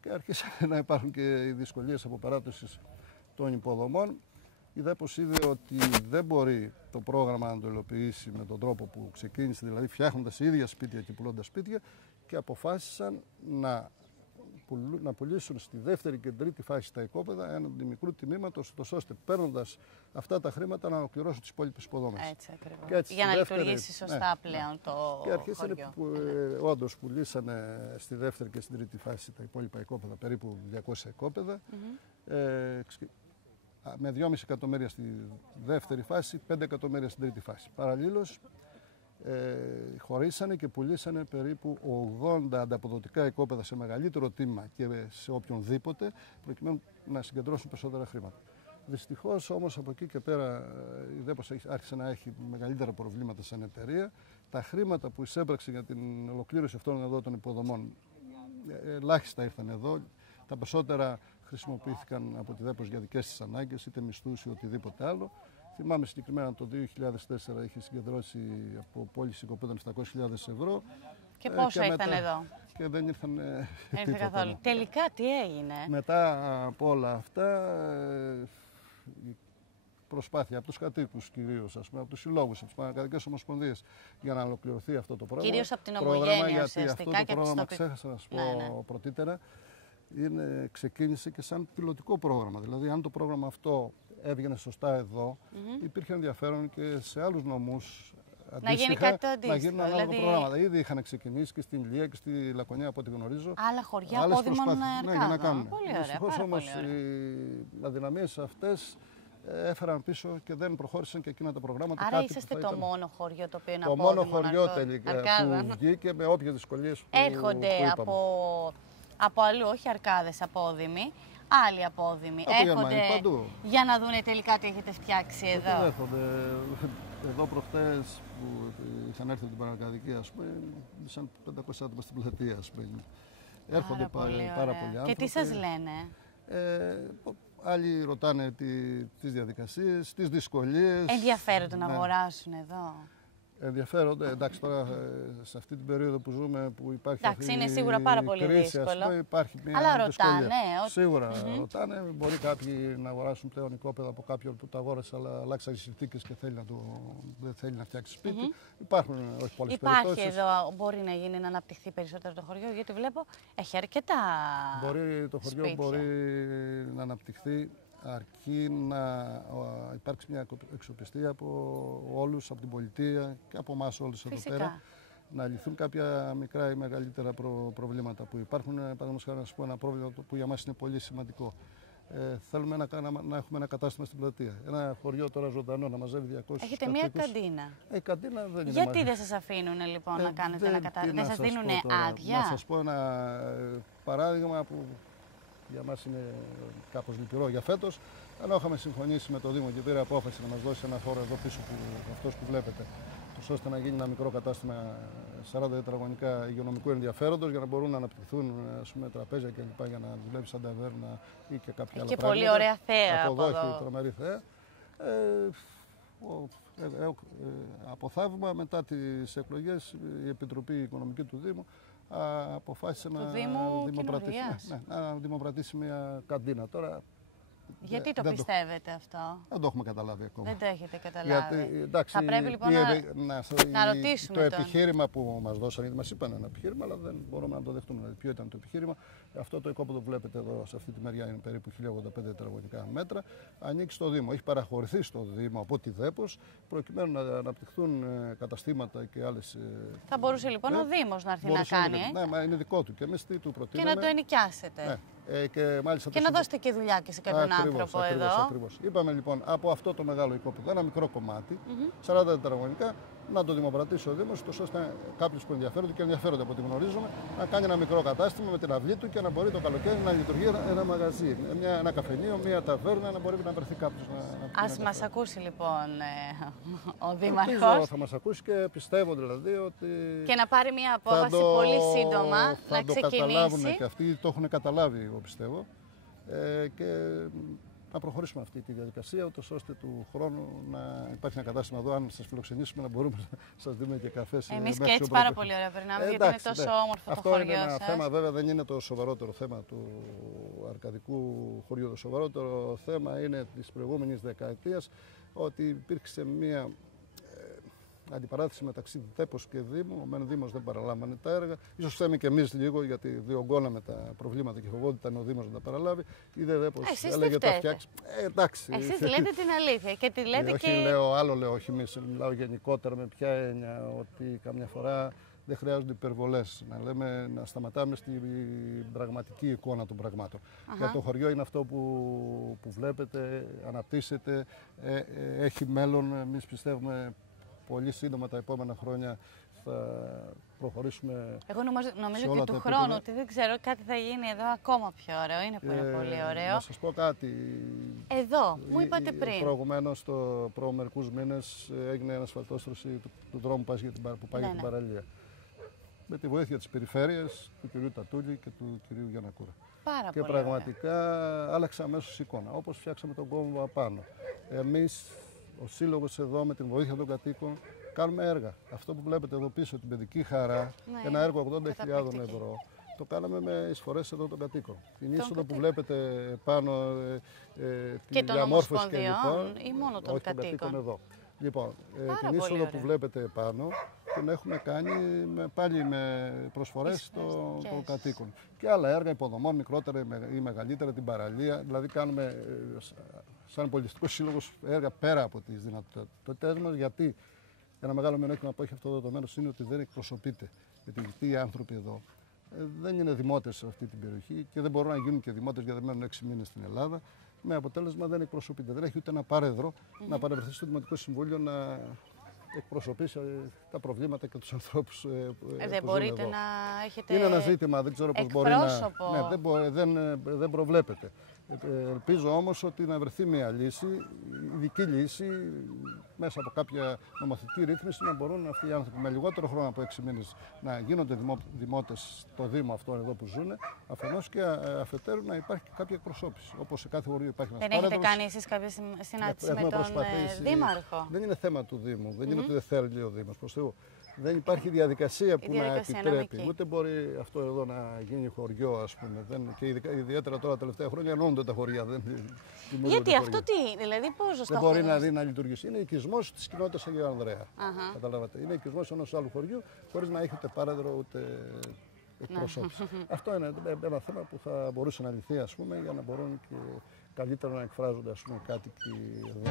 και άρχισαν να υπάρχουν και οι δυσκολίες από παράδοσης των υποδομών. Η ΔΕΠΟΣ είδε ότι δεν μπορεί το πρόγραμμα να το υλοποιήσει με τον τρόπο που ξεκίνησε, δηλαδή φτιάχνοντας ίδια σπίτια και πουλώντας σπίτια, και αποφάσισαν να πουλήσουν στη δεύτερη και τρίτη φάση τα οικόπεδα έναν μικρού τιμήματος, ώστε παίρνοντας αυτά τα χρήματα να ολοκληρώσουν τις υπόλοιπες υποδομές. Έτσι ακριβώς. Για να λειτουργήσει σωστά πλέον το χωριό. Και αρχίσανε, όντως πουλήσανε στη δεύτερη και στην τρίτη φάση τα υπόλοιπα οικόπεδα, περίπου 200 οικόπεδα. Με 2,5 εκατομμύρια στη δεύτερη φάση, 5 εκατομμύρια στην τρίτη φάση. Παραλλήλως, χωρίσανε και πουλήσανε περίπου 80 ανταποδοτικά οικόπεδα σε μεγαλύτερο τίμημα και σε οποιονδήποτε, προκειμένου να συγκεντρώσουν περισσότερα χρήματα. Δυστυχώς όμως από εκεί και πέρα η Δέπος άρχισε να έχει μεγαλύτερα προβλήματα σαν εταιρεία. Τα χρήματα που εισέπραξε για την ολοκλήρωση αυτών εδώ των υποδομών ελάχιστα ήρθαν εδώ. Τα περισσότερα χρησιμοποιήθηκαν από τη Δέπος για δικές της ανάγκες, είτε μισθούς ή οτιδήποτε άλλο. Θυμάμαι συγκεκριμένα το 2004 είχε συγκεντρώσει από πώληση οικοπαίδων 700.000 ευρώ. Και πόσα ήρθαν εδώ? Και δεν ήρθαν τίποτα. Καθόλου. Τελικά τι έγινε? Μετά από όλα αυτά, η προσπάθεια από τους κατοίκους κυρίως, από τους συλλόγους, από τις Πανακρατικές Ομοσπονδίες για να ολοκληρωθεί αυτό το πρόγραμμα. Κυρίως από την ομογένεια γιατί αυτό το πρόγραμμα, ξέχασα να σου πω πρωτήτερα, ξεκίνησε και σαν πιλωτικό πρόγραμμα. Δηλαδή, αν το πρόγραμμα αυτό έβγαινε σωστά εδώ, υπήρχε ενδιαφέρον και σε άλλους νομούς να γίνει κάτι το αντίστοιχο. Να γίνουν ανάλογα προγράμματα. Ήδη είχαν ξεκινήσει και στην Ηλία και στη Λακωνία, από ό,τι γνωρίζω. Άλλα χωριά απόδημων Αρκάδων. Ναι, για να κάνουν. Δυστυχώς όμως οι αδυναμίες αυτές έφεραν πίσω και δεν προχώρησαν και εκείνα τα προγράμματα. Άρα είσαστε το μόνο χωριό το οποίο είναι απόδημο. Το μόνο χωριό τελικά που βγήκε με όποιες δυσκολίες που έρχονται από αλλού, όχι Αρκάδες απόδημοι. Άλλοι απόδημοι έρχονται για να δουν τελικά τι έχετε φτιάξει εδώ. Έρχονται. Εδώ προχτές που είχαν έρθει από την Πανακαδική, ας πούμε, σαν 500 άτομα στην πλατεία, ας πούμε. Έρχονται πάρα πολλοί άνθρωποι. Και τι σας λένε? Άλλοι ρωτάνε τις διαδικασίες, τις δυσκολίες. Ενδιαφέρονται να αγοράσουν εδώ? Ενδιαφέρονται. Εντάξει, τώρα σε αυτή την περίοδο που ζούμε, που υπάρχει αυτή είναι σίγουρα πάρα πολύ κρίση, δύσκολο. Υπάρχει μια αλλά δυσκολία. Ρωτάνε. Σίγουρα ρωτάνε. Μπορεί κάποιοι να αγοράσουν πλέον οικόπεδα από κάποιον που το αγόρασε, αλλά αλλάξαν οι συνθήκες και δεν θέλει να φτιάξει σπίτι. Υπάρχουν όχι πολλές περιπτώσεις. Υπάρχει εδώ, μπορεί να γίνει να αναπτυχθεί περισσότερο το χωριό, γιατί βλέπω έχει αρκετά το χωριό μπορεί να αναπτυχθεί, αρκεί να υπάρξει μια εξοπιστία από όλους, από την πολιτεία και από εμάς όλους εδώ πέρα, να λυθούν κάποια μικρά ή μεγαλύτερα προβλήματα που υπάρχουν. Παραδείγματος χάρη, να σας πω ένα πρόβλημα που για μας είναι πολύ σημαντικό. Θέλουμε να έχουμε ένα κατάστημα στην πλατεία. Ένα χωριό τώρα ζωντανό να μαζεύει 200 Έχετε κατοίκους. μια καντίνα. Καντίνα δεν είναι. Γιατί δεν σας αφήνουν λοιπόν να κάνετε ένα κατάστημα? Δεν σας δίνουν άδεια? Να σας πω ένα παράδειγμα που για μας είναι κάπως λυπηρό για φέτος. Ενώ είχαμε συμφωνήσει με το Δήμο και πήρε απόφαση να μας δώσει ένα χώρο εδώ πίσω, αυτός που βλέπετε, ώστε να γίνει ένα μικρό κατάστημα 40 τετραγωνικά υγειονομικού ενδιαφέροντος, για να μπορούν να αναπτυχθούν, ας πούμε, τραπέζια κλπ. Για να δουλεύει σαν ταβέρνα ή και κάποια άλλα πράγματα. Και πολύ ωραία θέα από εδώ. Έχει τρομερή θέα. Από θαύμα, μετά τις εκλογές, η Επιτροπή Οικονομική του Δήμου αποφάσισε να δημοπρατήσει μια καντίνα. Τώρα, γιατί το πιστεύετε αυτό? Δεν το έχουμε καταλάβει ακόμα. Δεν το έχετε καταλάβει. Γιατί, εντάξει, θα πρέπει λοιπόν να ρωτήσουμε το επιχείρημα που μας δώσανε, μας είπαν ένα επιχείρημα, αλλά δεν μπορούμε να το δεχτούμε. Δηλαδή, ποιο ήταν το επιχείρημα? Αυτό το οικόπεδο που βλέπετε εδώ, σε αυτή τη μεριά, είναι περίπου 1085 τετραγωνικά μέτρα. Ανήκει στο Δήμο. Έχει παραχωρηθεί στο Δήμο από τη Δέπος, προκειμένου να αναπτυχθούν καταστήματα και άλλες. Θα μπορούσε λοιπόν ο Δήμος να έρθει να κάνει. Ναι, μα είναι δικό του και εμείς τι του προτείνουμε. Και να το ενοικιάσετε. Ναι. Και να δώσετε και δουλειά και σε κάποιον άνθρωπο εδώ. Ακριβώς. Είπαμε λοιπόν από αυτό το μεγάλο οικόπεδο, ένα μικρό κομμάτι, 40 τετραγωνικά, να το δημοπρατήσει ο Δήμος, ώστε κάποιος που ενδιαφέρονται από ό,τι γνωρίζουμε, να κάνει ένα μικρό κατάστημα με την αυλή του και να μπορεί το καλοκαίρι να λειτουργεί ένα μαγαζί, ένα καφενείο, μια ταβέρνα, να μπορεί να βρεθεί κάποιος. Ας μας ακούσει λοιπόν ο Δήμαρχος. Θα μας ακούσει και πιστεύω δηλαδή ότι. Και να πάρει μια απόφαση πολύ σύντομα να ξεκινήσει. Θα το καταλάβουν και αυτοί, το έχουν καταλάβει, εγώ πιστεύω. Και να προχωρήσουμε αυτή τη διαδικασία, ώστε του χρόνου να υπάρχει ένα κατάστημα εδώ. Αν σας φιλοξενήσουμε, να μπορούμε να σας δίνουμε και καφέ. Εμείς και έτσι πάρα πολύ ωραία περνάμε, γιατί είναι τόσο όμορφο το χωριό σας. Αυτό είναι ένα θέμα, βέβαια, δεν είναι το σοβαρότερο θέμα του αρκαδικού χωριού. Το σοβαρότερο θέμα είναι της προηγούμενης δεκαετίας, ότι υπήρξε μια αντιπαράθεση μεταξύ Δέπος και Δήμου. Ο μεν Δήμος δεν παραλάμβανε τα έργα. Ίσως φταίμε και εμείς λίγο, γιατί διωγγώναμε τα προβλήματα και φοβόταν ο Δήμος να τα παραλάβει. Ή δεν Δέπος έλεγε τα φτιάξει. Εντάξει. Εσείς λέτε την αλήθεια και τη λέτε όχι, λέω, όχι εμείς. Μιλάω γενικότερα, με ποια έννοια, ότι καμιά φορά δεν χρειάζονται υπερβολές. Να σταματάμε στην πραγματική εικόνα των πραγμάτων. Για το χωριό είναι αυτό που βλέπετε, αναπτύσσεται, έχει μέλλον. Εμείς πιστεύουμε πολύ σύντομα τα επόμενα χρόνια θα προχωρήσουμε. Εγώ νομίζω ότι του χρόνου, ότι δεν ξέρω, κάτι θα γίνει εδώ ακόμα πιο ωραίο. Είναι πολύ ωραίο. Να σας πω κάτι. Εδώ, μου είπατε πριν. Προηγουμένως, προ μερικούς μήνες, έγινε ανασφαλτόστρωση του δρόμου που πάει για την παραλία. Με τη βοήθεια της περιφέρειας, του κυρίου Τατούλη και του κυρίου Γιαννακούρα. Και πραγματικά άλλαξε αμέσως εικόνα, όπως φτιάξαμε τον κόμβο απάνω. Εμείς, ο Σύλλογος εδώ, με την βοήθεια των κατοίκων, κάνουμε έργα. Αυτό που βλέπετε εδώ πίσω, την παιδική χαρά, ένα έργο 80.000 ευρώ, το κάναμε με εισφορές εδώ των κατοίκων. Την είσοδο που βλέπετε πάνω, την διαμόρφωση και λοιπόν, ή μόνο των κατοίκων εδώ. Λοιπόν, την είσοδο που βλέπετε πάνω την έχουμε κάνει πάλι με προσφορές των κατοίκων. Και άλλα έργα υποδομών, μικρότερα ή μεγαλύτερα, την παραλία. Δηλαδή κάνουμε σαν πολιτιστικός σύλλογος έργα πέρα από τις δυνατότητες μας. Γιατί ένα μεγάλο μειονέκτημα που έχει αυτό το μέρος είναι ότι δεν εκπροσωπείται. Γιατί αυτοί οι άνθρωποι εδώ δεν είναι δημότες σε αυτή την περιοχή και δεν μπορούν να γίνουν και δημότες γιατί μένουν 6 μήνες στην Ελλάδα. Με αποτέλεσμα δεν εκπροσωπείται. Δεν έχει ούτε ένα πάρεδρο να παρευρεθεί στο Δημοτικό Συμβούλιο να εκπροσωπήσει τα προβλήματα και τους ανθρώπους που δεν μπορείτε εδώ. Να έχετε. Είναι ένα ζήτημα, δεν ξέρω πώς μπορεί να. Ναι, δεν προβλέπεται. Ελπίζω όμως ότι να βρεθεί μια λύση, ειδική λύση, μέσα από κάποια νομοθετική ρύθμιση, να μπορούν αυτοί οι άνθρωποι με λιγότερο χρόνο από 6 μήνες να γίνονται δημότες στο Δήμο αυτό εδώ που ζουν, αφενός και αφετέρου να υπάρχει κάποια εκπροσώπηση. Όπως σε κάθε χωριό υπάρχει ένας πάρεδρος. Δεν έχετε κάνει εσείς κάποια συνάντηση με τον Δήμαρχο? Δεν είναι θέμα του Δήμου, δεν είναι ότι δεν θέλει ο Δήμος, προς Θεού. Δεν υπάρχει διαδικασία που να επιτρέπει. Ούτε μπορεί αυτό εδώ να γίνει χωριό, ας πούμε. Και ιδιαίτερα τώρα τα τελευταία χρόνια εννοούνται τα χωριά. Γιατί αυτό τι, δηλαδή πώς δεν μπορεί να λειτουργήσει. Είναι οικισμός της κοινότητας Αγίου Ανδρέα. Καταλάβατε. Είναι οικισμός ενός άλλου χωριού, χωρίς να έχει ούτε πάρεδρο ούτε εκπροσώπηση. Αυτό είναι ένα θέμα που θα μπορούσε να λυθεί, ας πούμε, για να μπορούν και καλύτερα να εκφράζονται, ας πούμε, κάτοικοι εδώ.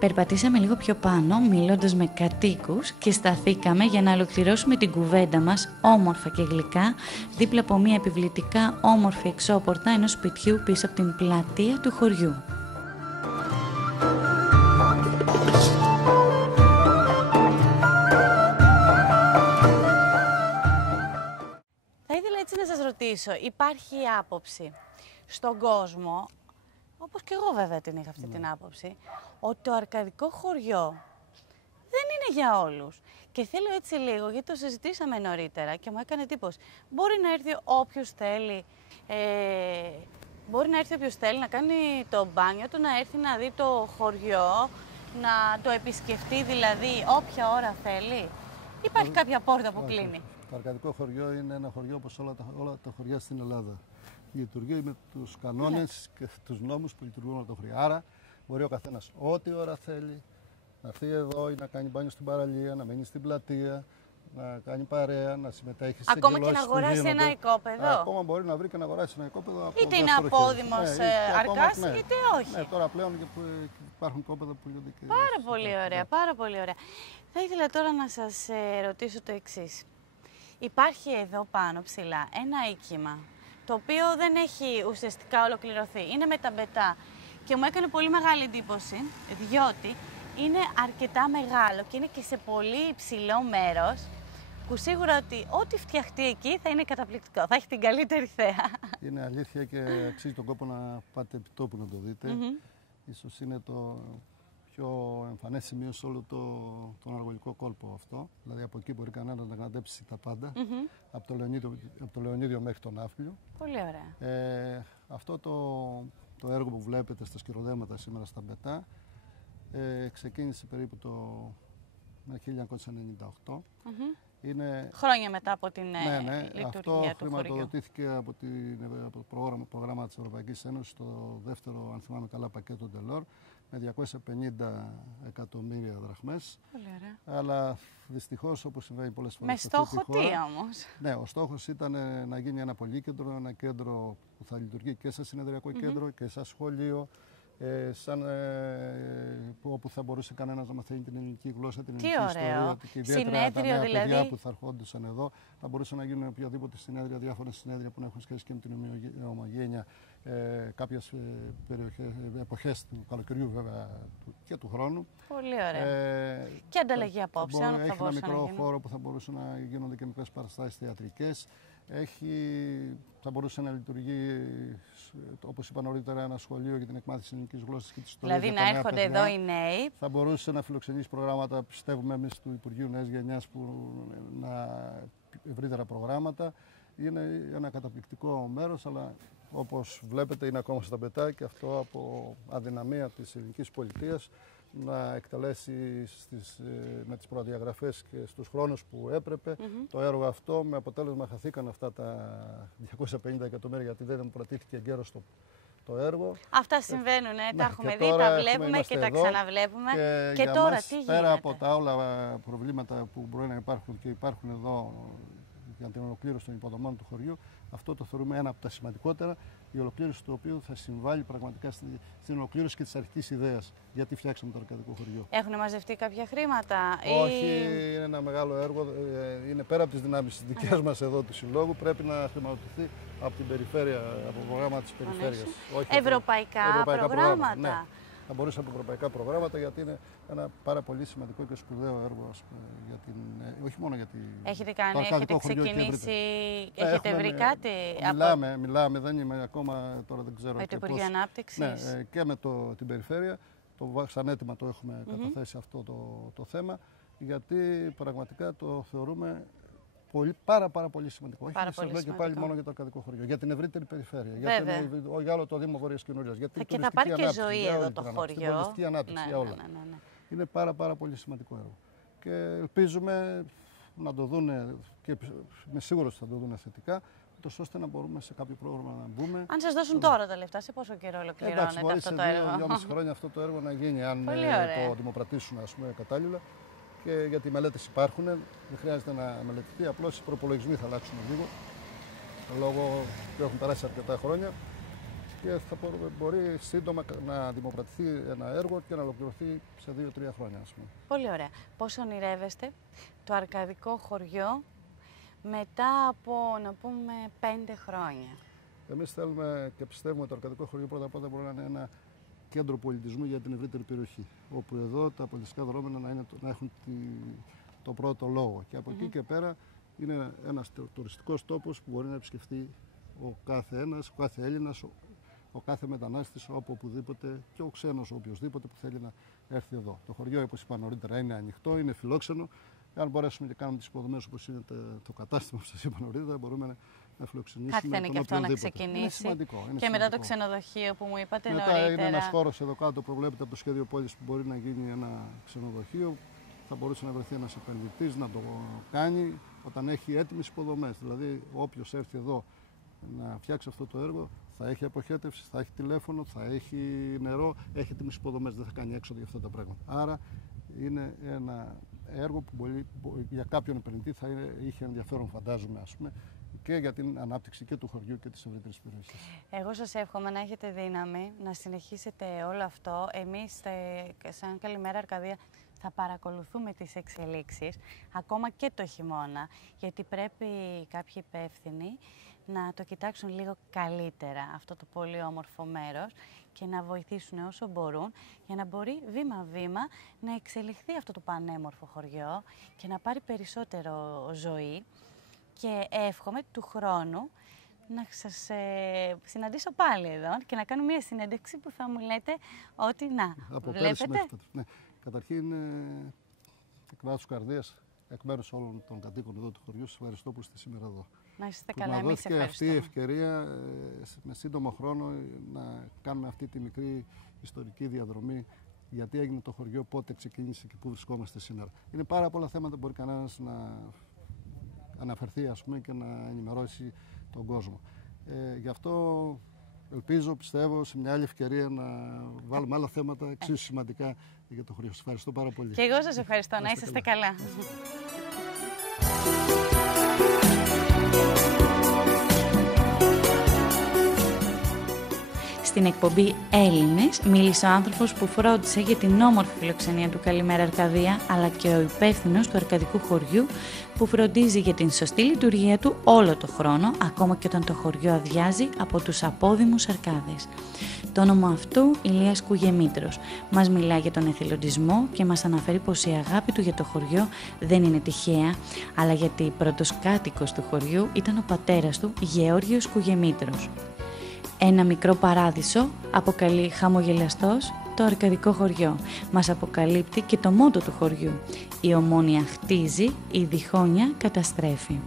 Περπατήσαμε λίγο πιο πάνω μιλώντας με κατοίκους και σταθήκαμε για να ολοκληρώσουμε την κουβέντα μας όμορφα και γλυκά δίπλα από μια επιβλητικά όμορφη εξώπορτα ενός σπιτιού πίσω από την πλατεία του χωριού. Θα ήθελα έτσι να σας ρωτήσω, υπάρχει άποψη στον κόσμο, όπως και εγώ βέβαια την είχα αυτή την άποψη, ότι το αρκαδικό χωριό δεν είναι για όλους. Και θέλω έτσι λίγο, γιατί το συζητήσαμε νωρίτερα και μου έκανε εντύπωση. Μπορεί να έρθει όποιος θέλει, να κάνει το μπάνιο του, να έρθει να δει το χωριό, να το επισκεφτεί δηλαδή όποια ώρα θέλει. Υπάρχει κάποια πόρτα που κλείνει? Το αρκαδικό χωριό είναι ένα χωριό όπως όλα τα χωριά στην Ελλάδα. Λειτουργεί με τους κανόνες και τους νόμους που λειτουργούν με το χωριό. Άρα μπορεί ο καθένας ό,τι ώρα θέλει να έρθει εδώ ή να κάνει μπάνιο στην παραλία, να μείνει στην πλατεία, να κάνει παρέα, να συμμετέχει σε ακόμα και να αγοράσει ένα οικόπεδο. Ακόμα μπορεί να βρει και να αγοράσει ένα οικόπεδο. Είτε είναι απόδημος αρκάς, είτε όχι. Ναι, τώρα πλέον υπάρχουν οικόπεδα που λιώνται και. Πάρα πολύ ωραία, πάρα πολύ ωραία. Θα ήθελα τώρα να σας ρωτήσω το εξής. Υπάρχει εδώ πάνω ψηλά ένα οίκημα, το οποίο δεν έχει ουσιαστικά ολοκληρωθεί. Είναι με τα μπετά και μου έκανε πολύ μεγάλη εντύπωση, διότι είναι αρκετά μεγάλο και είναι και σε πολύ υψηλό μέρος, που σίγουρα ότι ό,τι φτιαχτεί εκεί θα είναι καταπληκτικό, θα έχει την καλύτερη θέα. Είναι αλήθεια και αξίζει τον κόπο να πάτε επί τόπου να το δείτε. Ίσως είναι το πιο εμφανές σημείο σε όλο τον αργολικό κόλπο αυτό. Δηλαδή από εκεί μπορεί κανένας να καταντέψει τα πάντα, από το Λεωνίδιο μέχρι τον Ναύπλιο. Πολύ ωραία. Αυτό το έργο που βλέπετε στα σκυροδέματα σήμερα στα μπετά ξεκίνησε περίπου το 1998. Είναι... Χρόνια μετά από την λειτουργία αυτό του χωριού. Χρηματοδοτήθηκε από το πρόγραμμα της Ευρωπαϊκής Ένωσης, το δεύτερο, αν θυμάμαι καλά, πακέτο Delors, με 250 εκατομμύρια δραχμές. Πολύ ωραία. Αλλά δυστυχώς, όπως συμβαίνει πολλές φορές. Με στόχο τι όμως? Ναι, ο στόχος ήταν να γίνει ένα πολύκεντρο, ένα κέντρο που θα λειτουργεί και σαν συνεδριακό κέντρο και σαν σχολείο. Όπου θα μπορούσε κανένας να μαθαίνει την ελληνική γλώσσα, την ελληνική ιστορία και ιδιαίτερα τα νέα παιδιά που θα ερχόντουσαν εδώ. Θα μπορούσαν να γίνουν οποιαδήποτε συνέδρια, διάφορα συνέδρια που να έχουν σχέση και με την ομογένεια κάποιες εποχές του καλοκαιριού βέβαια και του χρόνου. Πολύ ωραία. Και ανταλλαγή απόψεων. Έχει ένα μικρό χώρο που θα μπορούσε να γίνονται και μικρές παραστάσεις θεατρικές. Θα μπορούσε να λειτουργεί, όπως είπα νωρίτερα, ένα σχολείο για την εκμάθηση ελληνικής γλώσσας και της ιστορίας. Δηλαδή να έρχονται εδώ οι νέοι. Θα μπορούσε να φιλοξενήσει προγράμματα, πιστεύουμε εμείς, του Υπουργείου Νέας Γενιάς, ευρύτερα προγράμματα. Είναι ένα καταπληκτικό μέρος, αλλά όπως βλέπετε είναι ακόμα στα πετά και αυτό από αδυναμία της ελληνικής πολιτείας να εκτελέσει με τις προδιαγραφές και στους χρόνους που έπρεπε το έργο αυτό, με αποτέλεσμα χαθήκαν αυτά τα 250 εκατομμύρια γιατί δεν δημοπρατήθηκε εγκαίρως το έργο. Αυτά συμβαίνουν, τα έχουμε δει, τα βλέπουμε και τα ξαναβλέπουμε. Και τώρα τι γίνεται? Πέρα από τα όλα προβλήματα που μπορεί να υπάρχουν και υπάρχουν εδώ για την ολοκλήρωση των υποδομών του χωριού, αυτό το θεωρούμε ένα από τα σημαντικότερα, η ολοκλήρωση του οποίου θα συμβάλλει πραγματικά στην ολοκλήρωση και της αρχικής ιδέας γιατί φτιάξαμε το αρκαδικό χωριό. Έχουν μαζευτεί κάποια χρήματα? Όχι, είναι ένα μεγάλο έργο, είναι πέρα από τις δυνάμεις της δικές μας εδώ του Συλλόγου, πρέπει να χρηματοδοτηθεί από την περιφέρεια, από προγράμματα της περιφέρειας. Ευρωπαϊκά προγράμματα. Ναι. Θα μπορούσε από ευρωπαϊκά προγράμματα, γιατί είναι ένα πάρα πολύ σημαντικό και σπουδαίο έργο, όχι μόνο για την. Έχετε κάνει, έχετε ξεκινήσει, έχετε βρει κάτι? Μιλάμε, δεν είμαι ακόμα, τώρα δεν ξέρω. Με το Υπουργείο Ανάπτυξης. Ναι, και με την περιφέρεια. Σαν αίτημα το έχουμε καταθέσει αυτό το θέμα, γιατί πραγματικά το θεωρούμε πάρα πολύ σημαντικό. Όχι και πάλι μόνο για το αρκαδικό χωριό, για την ευρύτερη περιφέρεια. Για όλο το Δήμο Βόρειας Κινούριας. Και θα πάρει και ζωή εδώ το χωριό. Για την τουριστική ανάπτυξη, για όλα. Είναι πάρα πολύ σημαντικό έργο. Και ελπίζουμε να το δούνε, και είμαι σίγουρος ότι θα το δούνε θετικά, ώστε να μπορούμε σε κάποιο πρόγραμμα να μπούμε. Αν σας δώσουν τώρα τα λεφτά, σε πόσο καιρό ολοκληρώνεται αυτό το έργο? Σε 2,5 χρόνια αυτό το έργο να γίνει, αν το δημοπρατήσουν κατάλληλα. Και γιατί οι μελέτες υπάρχουν, δεν χρειάζεται να μελετηθεί, απλώς οι προπολογισμοί θα αλλάξουν λίγο, λόγω που έχουν περάσει αρκετά χρόνια και θα μπορεί σύντομα να δημοπρατηθεί ένα έργο και να ολοκληρωθεί σε 2-3 χρόνια. Πολύ ωραία. Πώς ονειρεύεστε το αρκαδικό χωριό μετά από, να πούμε, 5 χρόνια? Εμείς θέλουμε και πιστεύουμε ότι το αρκαδικό χωριό πρώτα μπορεί να είναι ένα κέντρο πολιτισμού για την ευρύτερη περιοχή, όπου εδώ τα πολιτιστικά δρόμενα να έχουν το πρώτο λόγο. Και από εκεί και πέρα είναι ένας τουριστικός τόπος που μπορεί να επισκεφτεί ο κάθε ένας, ο κάθε Έλληνας, ο κάθε μετανάστης, οπουδήποτε, και ο ξένος οποιοσδήποτε που θέλει να έρθει εδώ. Το χωριό, όπως είπα νωρίτερα, είναι ανοιχτό, είναι φιλόξενο. Αν μπορέσουμε και κάνουμε τις υποδομές όπως είναι το κατάστημα που σας είπα νωρίτερα, μπορούμε να φιλοξενήσουμε. Κάτι θα είναι και αυτό να ξεκινήσει. Είναι σημαντικό. Και μετά το ξενοδοχείο που μου είπατε νωρίτερα. Μετά είναι ένας χώρος εδώ κάτω που προβλέπεται από το σχέδιο πόλης που μπορεί να γίνει ένα ξενοδοχείο. Θα μπορούσε να βρεθεί ένας επενδυτής να το κάνει όταν έχει έτοιμες υποδομές. Δηλαδή, όποιος έρθει εδώ να φτιάξει αυτό το έργο θα έχει αποχέτευση, θα έχει τηλέφωνο, θα έχει νερό, έχει έτοιμες υποδομές. Δεν θα κάνει έξοδο για αυτά τα πράγματα. Άρα είναι ένα έργο που για κάποιον επενδυτή θα είχε ενδιαφέρον, φαντάζομαι, και για την ανάπτυξη και του χωριού και της ευρύτερης περιοχής. Εγώ σας εύχομαι να έχετε δύναμη να συνεχίσετε όλο αυτό. Εμείς, σαν Καλημέρα Αρκαδία, θα παρακολουθούμε τις εξελίξεις, ακόμα και το χειμώνα, γιατί πρέπει κάποιοι υπεύθυνοι να το κοιτάξουν λίγο καλύτερα αυτό το πολύ όμορφο μέρος και να βοηθήσουν όσο μπορούν για να μπορεί βήμα-βήμα να εξελιχθεί αυτό το πανέμορφο χωριό και να πάρει περισσότερο ζωή. Και εύχομαι του χρόνου να σας συναντήσω πάλι εδώ και να κάνω μια συνέντευξη που θα μου λέτε ότι να, βλέπετε. Ναι. Καταρχήν, εκ βάθους καρδίας, εκ μέρους όλων των κατοίκων εδώ του χωριού, σας ευχαριστώ που είστε σήμερα εδώ. Να είστε καλά, εμείς ευχαριστούμε. Αυτή η ευκαιρία με σύντομο χρόνο να κάνουμε αυτή τη μικρή ιστορική διαδρομή, γιατί έγινε το χωριό, πότε ξεκίνησε και πού βρισκόμαστε σήμερα. Είναι πάρα πολλά θέματα που μπορεί κανένας να αναφερθεί, και να ενημερώσει τον κόσμο. Γι' αυτό ελπίζω, πιστεύω, σε μια άλλη ευκαιρία να βάλουμε άλλα θέματα εξίσου σημαντικά για το χωριό. Σας ευχαριστώ πάρα πολύ. Και εγώ σας ευχαριστώ. Να είσαστε καλά. Στην εκπομπή Έλληνες μίλησε ο άνθρωπος που φρόντισε για την όμορφη φιλοξενία του Καλημέρα Αρκαδία, αλλά και ο υπεύθυνος του αρκαδικού χωριού που φροντίζει για την σωστή λειτουργία του όλο το χρόνο, ακόμα και όταν το χωριό αδειάζει από τους απόδημους αρκάδες. Το όνομα αυτού, Ηλίας Κουγεμήτρος, μας μιλά για τον εθελοντισμό και μας αναφέρει πως η αγάπη του για το χωριό δεν είναι τυχαία, αλλά γιατί πρώτος κάτοικος του χωριού ήταν ο πατέρας του, Γεώργιος Κουγεμήτρος. Ένα μικρό παράδεισο αποκαλεί χαμογελαστός το αρκαδικό χωριό. Μας αποκαλύπτει και το μότο του χωριού. Η ομόνοια χτίζει, η διχόνοια καταστρέφει.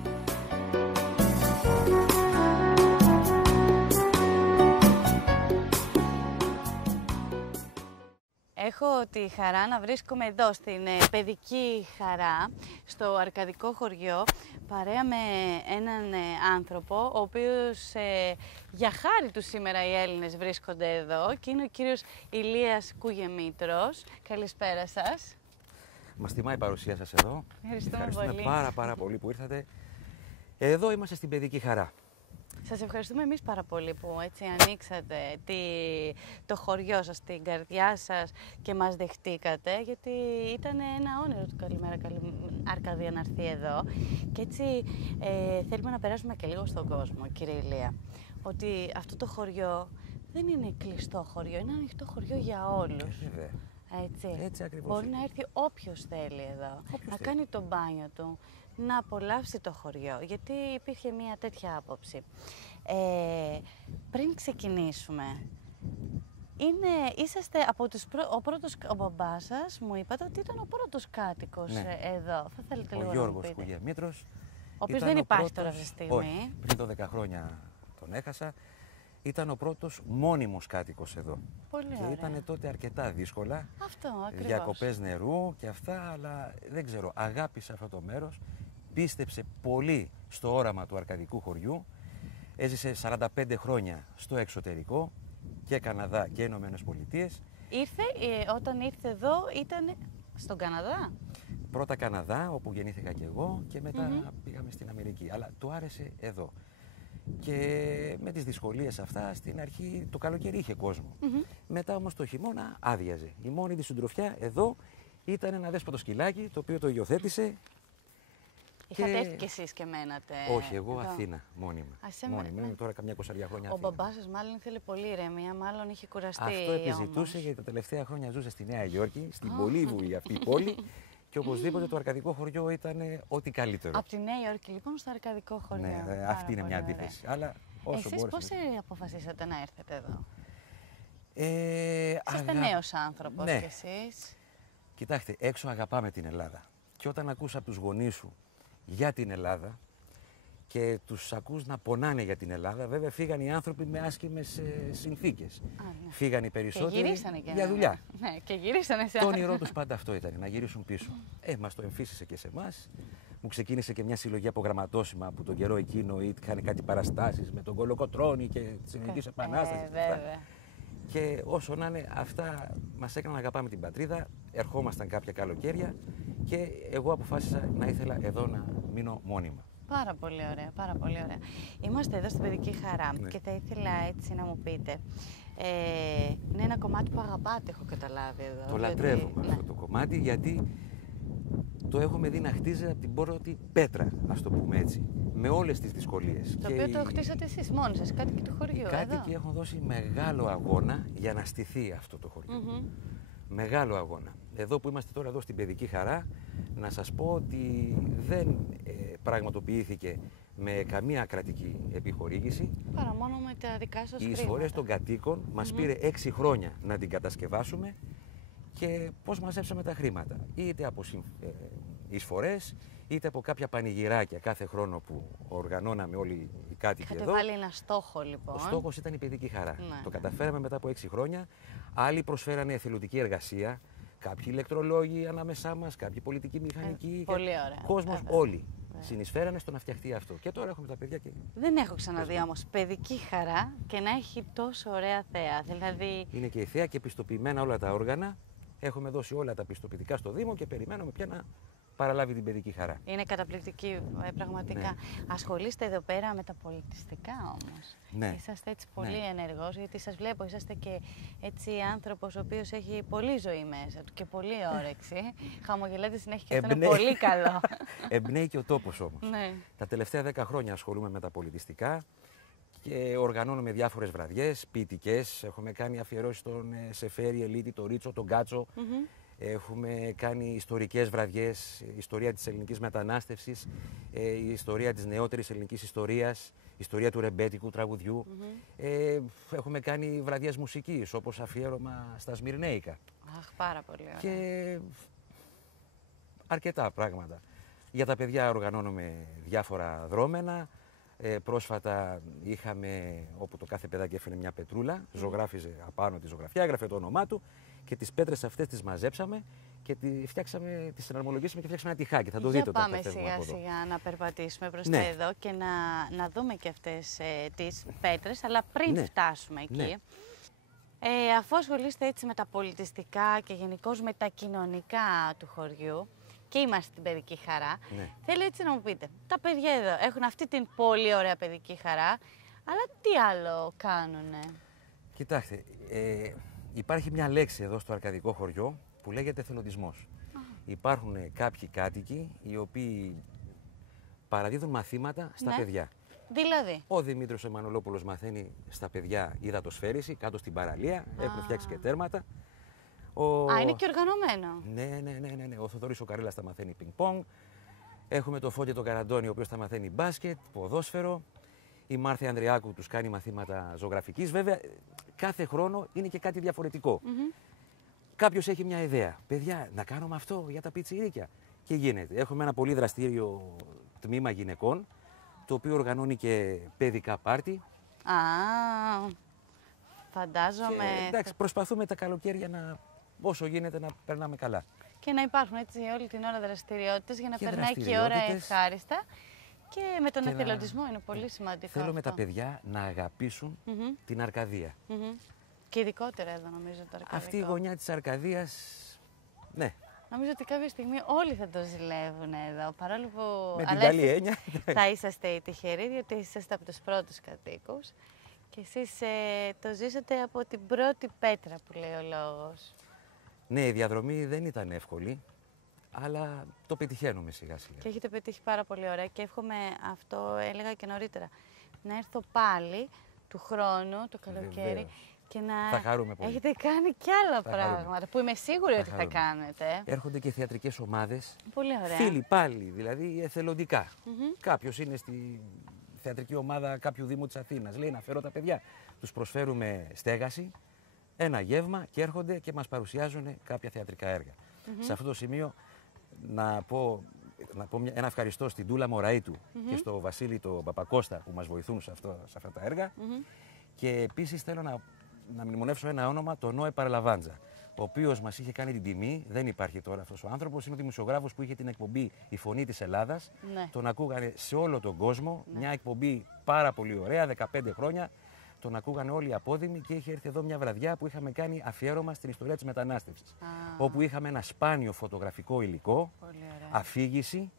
Έχω τη χαρά να βρίσκομαι εδώ στην παιδική χαρά, στο αρκαδικό χωριό, παρέα με έναν άνθρωπο, ο οποίος για χάρη του σήμερα οι Έλληνες βρίσκονται εδώ και είναι ο κύριος Ηλίας Κουγεμήτρος. Καλησπέρα σας. Μας τιμά η παρουσία σας εδώ. Ευχαριστούμε πολύ. πάρα πολύ που ήρθατε. Εδώ είμαστε στην παιδική χαρά. Σας ευχαριστούμε εμείς πάρα πολύ που έτσι ανοίξατε το χωριό σας, την καρδιά σας και μας δεχτήκατε, γιατί ήταν ένα όνειρο του Καλημέρα Αρκαδία να έρθει εδώ και έτσι θέλουμε να περάσουμε και λίγο στον κόσμο, κύριε Ηλία, ότι αυτό το χωριό δεν είναι κλειστό χωριό, είναι ανοιχτό χωριό για όλους. Έτσι ακριβώς. Μπορεί να έρθει όποιος θέλει εδώ, να κάνει το μπάνιο του, να απολαύσει το χωριό, γιατί υπήρχε μια τέτοια άποψη. Πριν ξεκινήσουμε, είσαστε από ο μπαμπάς σας, μου είπατε ότι ήταν ο πρώτος κάτοικος εδώ. Θα θέλετε λίγο να μου πείτε. Ο Γιώργος Κουγεμήτρος. Ο οποίος δεν υπάρχει τώρα αυτή τη στιγμή. Όχι, πριν 12 χρόνια τον έχασα. Ήταν ο πρώτος μόνιμος κάτοικος εδώ. Πολύ και ωραία. ήταν τότε αρκετά δύσκολα. Αυτό ακριβώς. Διακοπές νερού και αυτά, αλλά δεν ξέρω, αγάπησε αυτό το μέρος. Πίστεψε πολύ στο όραμα του αρκαδικού χωριού. Έζησε 45 χρόνια στο εξωτερικό, και Καναδά και Ηνωμένες Πολιτείες. Όταν ήρθε εδώ ήταν στον Καναδά. Πρώτα Καναδά, όπου γεννήθηκα και εγώ, και μετά πήγαμε στην Αμερική. Αλλά του άρεσε εδώ. Και με τις δυσκολίες αυτά, στην αρχή το καλοκαίρι είχε κόσμο. Μετά όμως το χειμώνα άδειαζε. Η μόνη της συντροφιά εδώ ήταν ένα δέσποτο σκυλάκι, το οποίο το υιοθέτησε. Είχατε έρθει κι εσείς και μένατε. Όχι, εγώ εδώ. Αθήνα, μόνιμα. Είμαι τώρα καμιά 20 χρόνια. Ο μπαμπάς σας μάλλον ήθελε πολύ ηρεμία, μάλλον είχε κουραστεί. Αυτό επιζητούσε, γιατί τα τελευταία χρόνια ζούσε στη Νέα Υόρκη, στην πολύ βουή αυτή πόλη. Και οπωσδήποτε το αρκαδικό χωριό ήταν ό,τι καλύτερο. Από τη Νέα Υόρκη, λοιπόν, στο αρκαδικό χωριό. Ναι, αυτή είναι μια αντίθεση. Αλλά εσείς πώς αποφασίσατε να έρθετε εδώ? Είστε νέος άνθρωπος κι εσείς. Κοιτάξτε, έξω αγαπάμε την Ελλάδα. Και όταν ακούς από τους γονείς σου για την Ελλάδα και τους ακούς να πονάνε για την Ελλάδα, βέβαια φύγαν οι άνθρωποι με άσχημες συνθήκες. Φύγαν οι περισσότεροι για δουλειά. Ναι, και γυρίσανε σε Το όνειρό τους πάντα αυτό ήταν, να γυρίσουν πίσω. Μας το εμφύσισε και σε εμάς. Μου ξεκίνησε και μια συλλογή από γραμματόσημα που τον καιρό εκείνο είχαν κάτι παραστάσεις με τον Κολοκοτρώνη και της Ελληνικής Επανάστασης. Και όσο να είναι, αυτά μας έκαναν να αγαπάμε την πατρίδα. Ερχόμασταν κάποια καλοκαίρια και εγώ αποφάσισα να ήθελα εδώ να μείνω μόνιμα. Πάρα πολύ ωραία, πάρα πολύ ωραία. Είμαστε εδώ στην παιδική χαρά και θα ήθελα έτσι να μου πείτε. Είναι ένα κομμάτι που αγαπάτε, έχω καταλάβει εδώ. Το λατρεύουμε αυτό το κομμάτι, γιατί το έχουμε δει να χτίζει από την πρώτη πέτρα, ας το πούμε έτσι, με όλες τις δυσκολίες. Το οποίο το χτίσατε εσείς μόνοι σας, κάτοικοι του χωριού. Οι κάτοικοι έχουν δώσει μεγάλο αγώνα για να στηθεί αυτό το χωριό. Μεγάλο αγώνα. Εδώ που είμαστε τώρα, εδώ στην παιδική χαρά, να σας πω ότι δεν πραγματοποιήθηκε με καμία κρατική επιχορήγηση. Παρά μόνο με τα δικά σας χρήματα. Οι εισφορές των κατοίκων μας πήρε 6 χρόνια να την κατασκευάσουμε. Και πώς μαζέψαμε τα χρήματα, είτε από εισφορές, είτε από κάποια πανηγυράκια κάθε χρόνο που οργανώναμε όλοι οι κάτοικοι εδώ. Είχατε βάλει ένα στόχο, λοιπόν. Ο στόχος ήταν η παιδική χαρά. Το καταφέραμε μετά από 6 χρόνια. Άλλοι προσφέρανε εθελοντική εργασία, κάποιοι ηλεκτρολόγοι ανάμεσά μας, κάποιοι πολιτικοί μηχανικοί. Πολύ ωραία. Κόσμος, όλοι συνεισφέρανε στο να φτιαχτεί αυτό. Και τώρα έχουμε τα παιδιά και... Δεν έχω ξαναδεί όμως παιδική χαρά και να έχει τόσο ωραία θέα. Δηλαδή... Είναι και η θέα και πιστοποιημένα όλα τα όργανα. Έχουμε δώσει όλα τα πιστοποιητικά στο Δήμο και περιμένουμε πια να παραλάβει την παιδική χαρά. Είναι καταπληκτική, πραγματικά. Ναι. Ασχολείστε εδώ πέρα με τα πολιτιστικά όμως. Ναι. Είσαστε έτσι πολύ Ναι. ενεργός, γιατί σας βλέπω, είσαστε και έτσι άνθρωπος ο οποίος έχει πολλή ζωή μέσα του και πολλή όρεξη. Χαμογελάτε συνέχεια και αυτό είναι πολύ καλό. Εμπνέει και ο τόπος όμως. Ναι. Τα τελευταία 10 χρόνια ασχολούμαι με τα πολιτιστικά και οργανώνουμε διάφορες βραδιές, ποιητικές. Έχουμε κάνει αφιερώσεις στον Σεφέρι, Ελίτη, τον Ρίτσο, τον Κάτσο. Έχουμε κάνει ιστορικές βραδιές, ιστορία της ελληνικής μετανάστευσης, η ιστορία της νεότερης ελληνικής ιστορίας, ιστορία του ρεμπέτικου τραγουδιού. Έχουμε κάνει βραδιές μουσικής, όπως αφιέρωμα στα Σμυρνέικα. Αχ, πάρα πολύ ωραία. Και αρκετά πράγματα. Για τα παιδιά οργανώνουμε διάφορα δρόμενα. Πρόσφατα είχαμε, όπου το κάθε παιδάκι έφερε μια πετρούλα, ζωγράφιζε απάνω τη ζωγραφιά, έγραφε το όνομά του και τις πέτρες αυτές τις μαζέψαμε και τις συναρμολογήσαμε και φτιάξαμε ένα τυχάκι. Θα το δείτε όταν πάμε σιγά σιγά να περπατήσουμε προς τα εδώ και να δούμε και αυτές τις πέτρες, αλλά πριν φτάσουμε εκεί. Αφού ασχολείστε έτσι με τα πολιτιστικά και γενικώς με τα κοινωνικά του χωριού, και είμαστε στην παιδική χαρά. Θέλω έτσι να μου πείτε, τα παιδιά εδώ έχουν αυτή την πολύ ωραία παιδική χαρά, αλλά τι άλλο κάνουνε? Κοιτάξτε, υπάρχει μια λέξη εδώ στο αρκαδικό χωριό που λέγεται εθελοντισμός. Υπάρχουν κάποιοι κάτοικοι οι οποίοι παραδίδουν μαθήματα στα παιδιά. Δηλαδή? Ο Δημήτρης Εμμανολόπουλος μαθαίνει στα παιδιά υδατοσφαίριση κάτω στην παραλία, έχουν φτιάξει και τέρματα. Είναι και οργανωμένο. Ναι. Ο Θοδωρής ο Καρέλας θα μαθαίνει πινκ-πονγκ. Έχουμε το Φώτη τον Καραντώνη, ο οποίος θα μαθαίνει μπάσκετ, ποδόσφαιρο. Η Μάρθια Ανδριάκου τους κάνει μαθήματα ζωγραφικής. Βέβαια, κάθε χρόνο είναι και κάτι διαφορετικό. Κάποιος έχει μια ιδέα. Παιδιά, να κάνουμε αυτό για τα πιτσιρίκια. Και γίνεται. Έχουμε ένα πολύ δραστήριο τμήμα γυναικών, το οποίο οργανώνει και παιδικά πάρτι. Φαντάζομαι. Και, εντάξει, προσπαθούμε τα καλοκαίρια όσο γίνεται να περνάμε καλά. Και να υπάρχουν έτσι όλη την ώρα δραστηριότητες για να περνάει και η ώρα ευχάριστα. Και με τον εθελοντισμό είναι πολύ σημαντικό. Θέλουμε τα παιδιά να αγαπήσουν την Αρκαδία. Και ειδικότερα εδώ νομίζω το Αρκαδικό. Αυτή η γωνιά της Αρκαδίας, ναι. Νομίζω ότι κάποια στιγμή όλοι θα το ζηλεύουν εδώ, παρόλο που με την καλή έννοια. Θα είσαστε τυχεροί, διότι είσαστε από τους πρώτους κατοίκους και εσείς το ζήσατε από την πρώτη πέτρα που λέει ο λόγος. Ναι, η διαδρομή δεν ήταν εύκολη, αλλά το πετυχαίνουμε σιγά σιγά. Και έχετε πετύχει πάρα πολύ ωραία και εύχομαι, αυτό έλεγα και νωρίτερα, να έρθω πάλι του χρόνου, το καλοκαίρι. Βεβαίως. Και να έχετε κάνει κι άλλα πράγματα που είμαι σίγουρη ότι θα κάνετε. Έρχονται και θεατρικές ομάδες. Πολύ ωραία. Φίλοι πάλι, δηλαδή εθελοντικά. Κάποιος είναι στη θεατρική ομάδα κάποιου Δήμου της Αθήνας. Λέει να φέρω τα παιδιά. Τους προσφέρουμε στέγαση, ένα γεύμα και έρχονται και μας παρουσιάζουν κάποια θεατρικά έργα. Σε αυτό το σημείο να πω ένα ευχαριστώ στην Τούλα Μωραΐτου και στο Βασίλη τον Παπακώστα που μας βοηθούν σε αυτά τα έργα. Και επίσης θέλω να μνημονεύσω ένα όνομα, τον Νόε Παραλαβάντζα, ο οποίος μας είχε κάνει την τιμή, δεν υπάρχει τώρα αυτός ο άνθρωπος, είναι ο δημοσιογράφος που είχε την εκπομπή «Η Φωνή της Ελλάδας». Τον ακούγανε σε όλο τον κόσμο, μια εκπομπή πάρα πολύ ωραία, 15 χρόνια. Τον ακούγανε όλοι οι απόδημοι και είχε έρθει εδώ μια βραδιά που είχαμε κάνει αφιέρωμα στην ιστορία της μετανάστευσης. Όπου είχαμε ένα σπάνιο φωτογραφικό υλικό, αφήγηση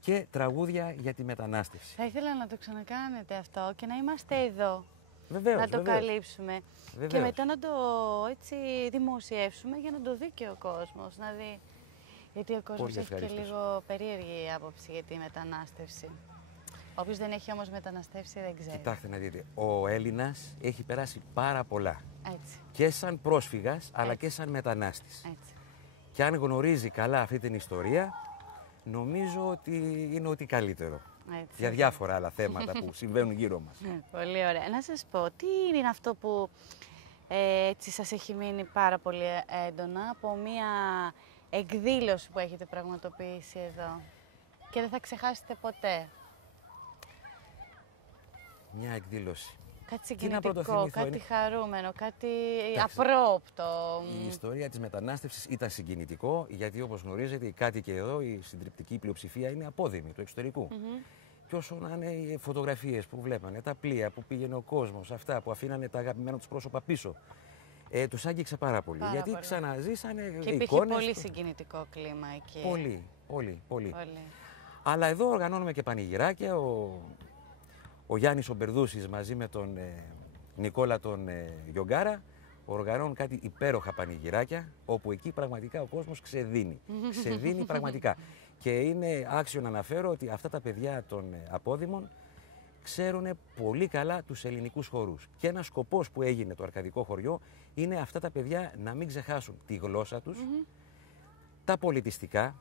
και τραγούδια για τη μετανάστευση. Θα ήθελα να το ξανακάνετε αυτό και να είμαστε εδώ. Βεβαίως, να το καλύψουμε Βεβαίως. και μετά να το έτσι δημοσιεύσουμε για να το δει και ο κόσμος, να δει. Γιατί ο κόσμος έχει και λίγο περίεργη άποψη για τη μετανάστευση. Όποιος δεν έχει όμως μεταναστεύσει δεν ξέρει. Κοιτάξτε να δείτε, ο Έλληνας έχει περάσει πάρα πολλά. Έτσι. Και σαν πρόσφυγας αλλά και σαν μετανάστης. Έτσι. Και αν γνωρίζει καλά αυτή την ιστορία, νομίζω ότι είναι ό,τι καλύτερο. Έτσι. Για διάφορα άλλα θέματα που συμβαίνουν γύρω μας. Πολύ ωραία. Να σας πω, τι είναι αυτό που έτσι σας έχει μείνει πάρα πολύ έντονα από μια εκδήλωση που έχετε πραγματοποιήσει εδώ και δεν θα ξεχάσετε ποτέ? Μια εκδήλωση. Κάτι συγκινητικό, κάτι είναι... χαρούμενο, κάτι απρόοπτο. Η ιστορία της μετανάστευσης ήταν συγκινητικό, γιατί όπως γνωρίζετε οι κάτοικοι εδώ, η συντριπτική πλειοψηφία είναι απόδημοι του εξωτερικού. Και όσο να είναι οι φωτογραφίες που βλέπανε, τα πλοία που πήγαινε ο κόσμος, αυτά που αφήνανε τα αγαπημένα τους πρόσωπα πίσω, τους άγγιξε πάρα πολύ. Γιατί ξαναζήσανε και υπήρχε εικόνες. Πολύ συγκινητικό κλίμα εκεί. Πολύ. Πολύ, πολύ. Αλλά εδώ οργανώνουμε και πανηγυράκια. Ο Γιάννης ο Μπερδούσης μαζί με τον Νικόλα τον Γιογκάρα οργανώνουν κάτι υπέροχα πανηγυράκια, όπου εκεί πραγματικά ο κόσμος ξεδίνει. Ξεδίνει πραγματικά. Και είναι άξιο να αναφέρω ότι αυτά τα παιδιά των απόδημων ξέρουν πολύ καλά τους ελληνικούς χορούς. Και ένας σκοπός που έγινε το Αρκαδικό χωριό είναι αυτά τα παιδιά να μην ξεχάσουν τη γλώσσα τους, τα πολιτιστικά,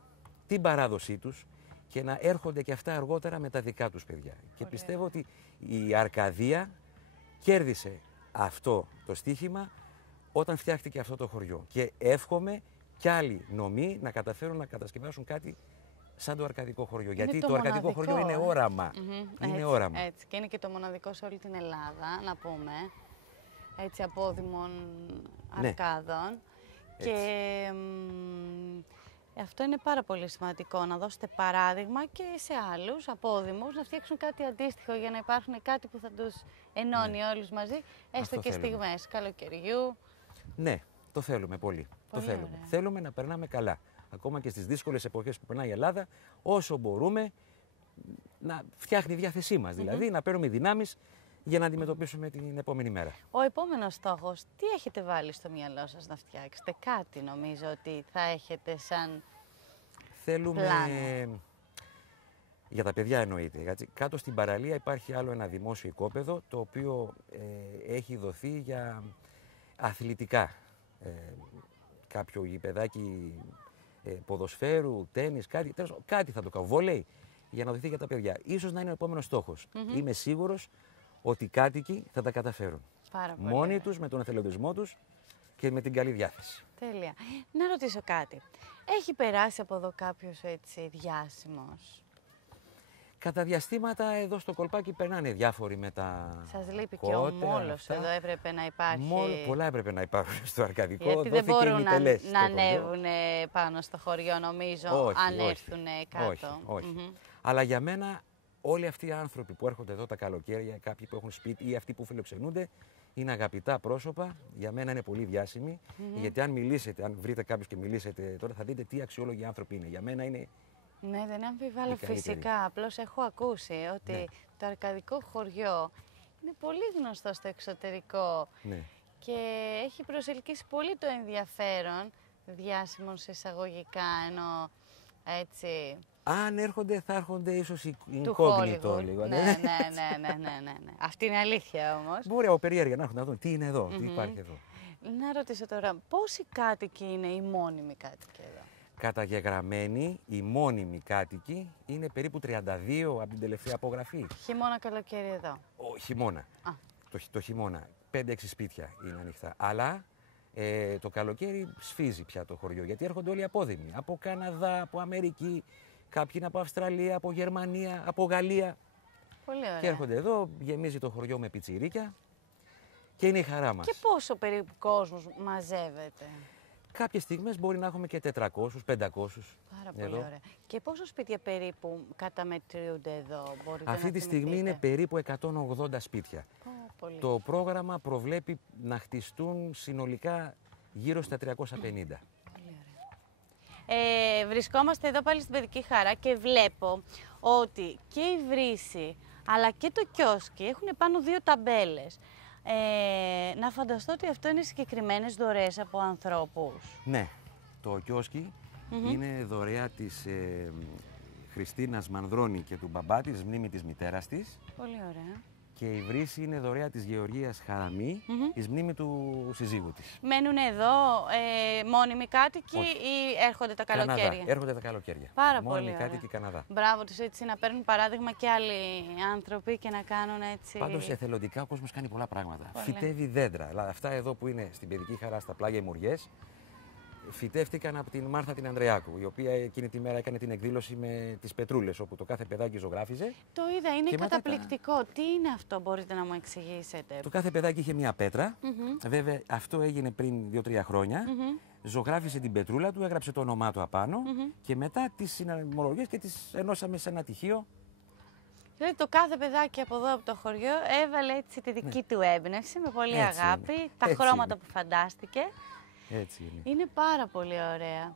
την παράδοσή τους και να έρχονται και αυτά αργότερα με τα δικά τους παιδιά. Και πιστεύω ότι η Αρκαδία κέρδισε αυτό το στοίχημα όταν φτιάχτηκε αυτό το χωριό. Και εύχομαι κι άλλοι νομοί να καταφέρουν να κατασκευάσουν κάτι σαν το Αρκαδικό χωριό. Γιατί το Αρκαδικό χωριό είναι όραμα. Είναι έτσι, όραμα. Έτσι. Και είναι και το μοναδικό σε όλη την Ελλάδα, να πούμε. Έτσι, απόδημων αρκάδων. Και αυτό είναι πάρα πολύ σημαντικό, να δώσετε παράδειγμα και σε άλλους απόδημους να φτιάξουν κάτι αντίστοιχο για να υπάρχουν κάτι που θα τους ενώνει όλους μαζί, έστω και στιγμές καλοκαιριού. Ναι, το θέλουμε πολύ. Το θέλουμε. Ωραία. Θέλουμε να περνάμε καλά. Ακόμα και στις δύσκολες εποχές που περνάει η Ελλάδα, όσο μπορούμε να φτιάχνει η διάθεσή μας. Δηλαδή να παίρνουμε δυνάμεις για να αντιμετωπίσουμε την επόμενη μέρα. Ο επόμενος στόχος, τι έχετε βάλει στο μυαλό σας να φτιάξετε? Κάτι νομίζω ότι θα έχετε σαν Θέλουμε, πλάνο. για τα παιδιά εννοείται, έτσι. Κάτω στην παραλία υπάρχει άλλο ένα δημόσιο οικόπεδο, το οποίο έχει δοθεί για αθλητικά. Κάποιο γηπεδάκι ποδοσφαίρου, τένις, κάτι θα το κάνω, βόλεϊ, για να δοθεί για τα παιδιά. Ίσως να είναι ο επόμενος στόχος. Είμαι σίγουρος ότι οι κάτοικοι θα τα καταφέρουν. Πάρα πολύ Μόνοι ωραία. τους, με τον εθελοντισμό τους και με την καλή διάθεση. Τέλεια. Να ρωτήσω κάτι. Έχει περάσει από εδώ κάποιος έτσι διάσημος? Κατά διαστήματα εδώ στο κολπάκι περνάνε διάφοροι με τα. Σας λείπει και ο κότερα, μόλος αυτά. εδώ, έπρεπε να υπάρχει. Πολλά έπρεπε να υπάρχουν στο Αρκαδικό. Γιατί δεν δόθηκε μπορούν ημιτελές στο να χωριό. ανέβουν πάνω στο χωριό, νομίζω, Όχι, αν όχι. έρθουν κάτω. Όχι. Αλλά για μένα όλοι αυτοί οι άνθρωποι που έρχονται εδώ τα καλοκαίρια, κάποιοι που έχουν σπίτι ή αυτοί που φιλοξενούνται, είναι αγαπητά πρόσωπα. Για μένα είναι πολύ διάσημοι. Γιατί αν μιλήσετε, αν βρείτε κάποιους και μιλήσετε τώρα, θα δείτε τι αξιόλογοι άνθρωποι είναι. Για μένα είναι. Ναι, δεν αμφιβάλλω η καλύτερη. φυσικά. Απλώς έχω ακούσει ότι το Αρκαδικό χωριό είναι πολύ γνωστό στο εξωτερικό Ναι. και έχει προσελκύσει πολύ το ενδιαφέρον διάσημων σε εισαγωγικά, ενώ έτσι Αν έρχονται, θα έρχονται ίσως του incognito Hollywood. λίγο. Ναι. Αυτή είναι αλήθεια όμως. Μπορεί από περίεργα να έρχονται να δουν τι είναι εδώ, τι υπάρχει εδώ. Να ρωτήσω τώρα, πόσοι κάτοικοι είναι οι μόνιμοι κάτοικοι εδώ? Καταγεγραμμένοι, οι μόνιμοι κάτοικοι είναι περίπου 32 από την τελευταία απογραφή. Χειμώνα, καλοκαίρι εδώ. Χειμώνα. Α. Το χειμώνα. 5-6 σπίτια είναι ανοιχτά. Αλλά το καλοκαίρι σφίζει πια το χωριό, γιατί έρχονται όλοι απόδημοι. Από Καναδά, από Αμερική, κάποιοι είναι από Αυστραλία, από Γερμανία, από Γαλλία. Πολύ ωραία. Και έρχονται εδώ, γεμίζει το χωριό με πιτσιρίκια και είναι η χαρά μας. Και πόσο περίπου κόσμος μαζεύεται? Κάποιες στιγμές μπορεί να έχουμε και 400-500. Πάρα πολύ εδώ. ωραία. Και πόσα σπίτια περίπου καταμετριούνται εδώ, μπορείτε Αυτή να τη στιγμή θυμηθείτε? είναι περίπου 180 σπίτια. Πολύ. Το πρόγραμμα προβλέπει να χτιστούν συνολικά γύρω στα 350. Πολύ ωραία. Βρισκόμαστε εδώ πάλι στην Παιδική Χαρά και βλέπω ότι και η βρύση αλλά και το κιόσκι έχουν πάνω δύο ταμπέλες. Να φανταστώ ότι αυτό είναι συγκεκριμένες δωρεές από ανθρώπους. Ναι, το κιόσκι είναι δωρεά της Χριστίνας Μανδρώνη και του μπαμπά της, μνήμη της μητέρας της. Πολύ ωραία. Και η βρύση είναι δωρεά της Γεωργίας Χαραμή, εις μνήμη του συζύγου της. Μένουν εδώ μόνιμοι κάτοικοι Όχι. ή έρχονται τα καλοκαίρια? Καναδά. Έρχονται τα καλοκαίρια. Πάρα Μόνιμοι πολύ ωραία. κάτοικοι Καναδά. Μπράβο τους, έτσι να παίρνουν παράδειγμα και άλλοι άνθρωποι και να κάνουν έτσι. Πάντως εθελοντικά ο κόσμος κάνει πολλά πράγματα. Πολύ. Φυτεύει δέντρα. Δηλαδή, αυτά εδώ που είναι στην Παιδική Χαρά στα πλάγια Μουριές, φυτεύτηκαν από την Μάρθα την Ανδρεάκου, η οποία εκείνη τη μέρα έκανε την εκδήλωση με τις πετρούλες, όπου το κάθε παιδάκι ζωγράφιζε. Το είδα, είναι Και μετά καταπληκτικό. Τι είναι αυτό, μπορείτε να μου εξηγήσετε? Το κάθε παιδάκι είχε μία πέτρα. Βέβαια, αυτό έγινε πριν 2-3 χρόνια. Ζωγράφισε την πετρούλα του, έγραψε το όνομά του απάνω και μετά τις συναρμολογίες και τις ενώσαμε σε ένα τυχείο. Δηλαδή το κάθε παιδάκι από εδώ από το χωριό έβαλε έτσι τη δική του έμπνευση με πολύ Έτσι αγάπη, είναι. τα Έτσι χρώματα είναι. που φαντάστηκε. Έτσι είναι. Είναι πάρα πολύ ωραία.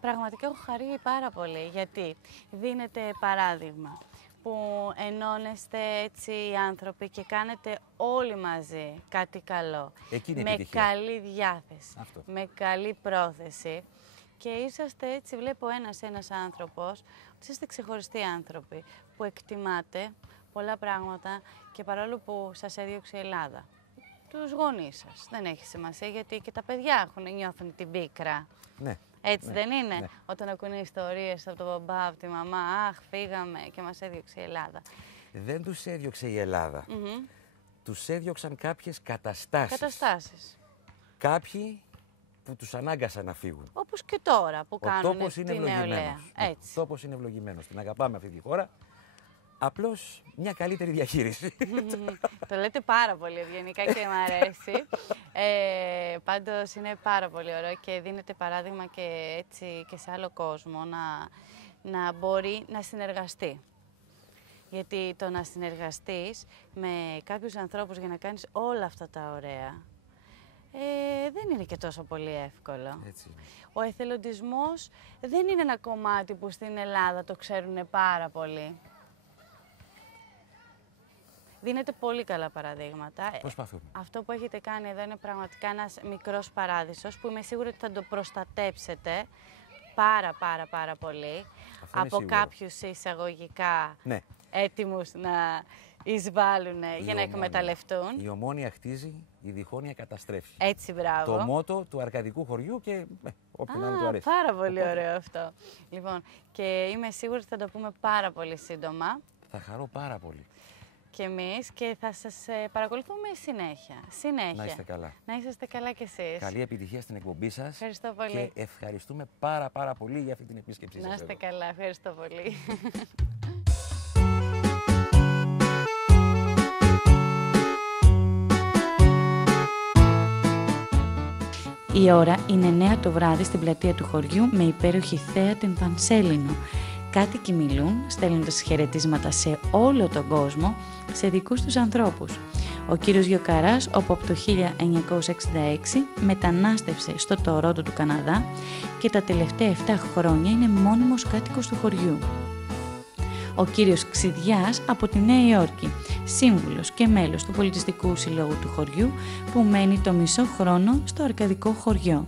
Πραγματικά έχω χαρεί πάρα πολύ, γιατί δίνετε παράδειγμα που ενώνεστε έτσι οι άνθρωποι και κάνετε όλοι μαζί κάτι καλό. Με καλή διάθεση, με καλή πρόθεση. Και είσαστε έτσι, βλέπω ένας άνθρωπος, ότι είστε ξεχωριστοί άνθρωποι που εκτιμάτε πολλά πράγματα και παρόλο που σας έδιωξε η Ελλάδα, τους γονείς σας, δεν έχει σημασία, γιατί και τα παιδιά νιώθουν την πίκρα. Ναι. Έτσι δεν είναι, ναι. Όταν ακούνε ιστορίες από τον μπαμπά, από τη μαμά, αχ, φύγαμε και μας έδιωξε η Ελλάδα. Δεν τους έδιωξε η Ελλάδα. Τους έδιωξαν κάποιες καταστάσεις. Κάποιοι που τους ανάγκασαν να φύγουν. Όπως και τώρα που κάνουν την νεολαία. Έτσι. Ο τόπος είναι ευλογημένος. Την αγαπάμε αυτή τη χώρα. Απλώς μια καλύτερη διαχείριση. Το λέτε πάρα πολύ ευγενικά και μου αρέσει. Πάντως είναι πάρα πολύ ωραίο και δίνετε παράδειγμα και έτσι και σε άλλο κόσμο να μπορεί να συνεργαστεί. Γιατί το να συνεργαστείς με κάποιους ανθρώπους για να κάνεις όλα αυτά τα ωραία, δεν είναι και τόσο πολύ εύκολο. Έτσι. Ο εθελοντισμός δεν είναι ένα κομμάτι που στην Ελλάδα το ξέρουν πάρα πολύ. Δίνετε πολύ καλά παραδείγματα. Προσπαθούμε. Αυτό που έχετε κάνει εδώ είναι πραγματικά ένας μικρός παράδεισος που είμαι σίγουρη ότι θα το προστατέψετε πάρα πολύ από κάποιους εισαγωγικά έτοιμους να εισβάλλουν για να εκμεταλλευτούν. Η Ομόνοια χτίζει, η διχόνοια καταστρέφει. Έτσι, μπράβο. Το μότο του αρκαδικού χωριού και όποιον να του αρέσει. Πάρα πολύ ωραίο αυτό. Λοιπόν, και είμαι σίγουρη ότι θα το πούμε πάρα πολύ σύντομα. Θα χαρώ πάρα πολύ. Και εμείς και θα σας παρακολουθούμε συνέχεια. Να είστε καλά. Να είσαστε καλά κι εσείς. Καλή επιτυχία στην εκπομπή σας. Ευχαριστώ πολύ. Και ευχαριστούμε πάρα πολύ για αυτή την επίσκεψή σας. Να είστε καλά. Ευχαριστώ πολύ. Η ώρα είναι 9 το βράδυ στην πλατεία του χωριού με υπέροχη θέα την Πανσέλινο. Κάτοικοι μιλούν, στέλνοντας χαιρετίσματα σε όλο τον κόσμο, σε δικούς τους ανθρώπους. Ο κύριος Γιοκαράς, όπου από το 1966 μετανάστευσε στο Τορόντο του Καναδά και τα τελευταία 7 χρόνια είναι μόνιμος κάτοικος του χωριού. Ο κύριος Ξιδιάς από τη Νέα Υόρκη, σύμβουλος και μέλος του Πολιτιστικού Συλλόγου του χωριού που μένει το μισό χρόνο στο αρκαδικό χωριό.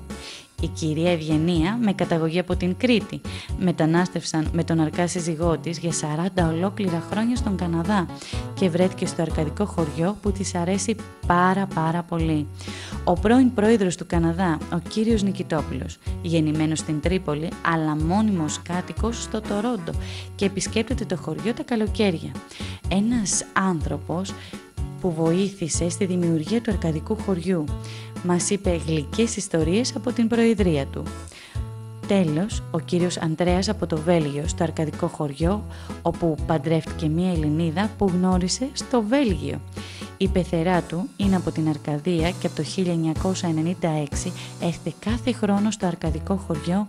Η κυρία Ευγενία, με καταγωγή από την Κρήτη, μετανάστευσαν με τον αρκά σύζυγό της για 40 ολόκληρα χρόνια στον Καναδά και βρέθηκε στο αρκαδικό χωριό που της αρέσει πάρα πολύ. Ο πρώην πρόεδρος του Καναδά, ο κύριος Νικητόπουλος, γεννημένος στην Τρίπολη, αλλά μόνιμος κάτοικος στο Τορόντο και επισκέπτεται το χωριό τα καλοκαίρια. Ένας άνθρωπος που βοήθησε στη δημιουργία του αρκαδικού χωριού. Μας είπε γλυκές ιστορίες από την προεδρία του. Τέλος, ο κύριος Αντρέας από το Βέλγιο, στο αρκαδικό χωριό, όπου παντρεύτηκε μία Ελληνίδα που γνώρισε στο Βέλγιο. Η πεθερά του είναι από την Αρκαδία και από το 1996 έρχεται κάθε χρόνο στο αρκαδικό χωριό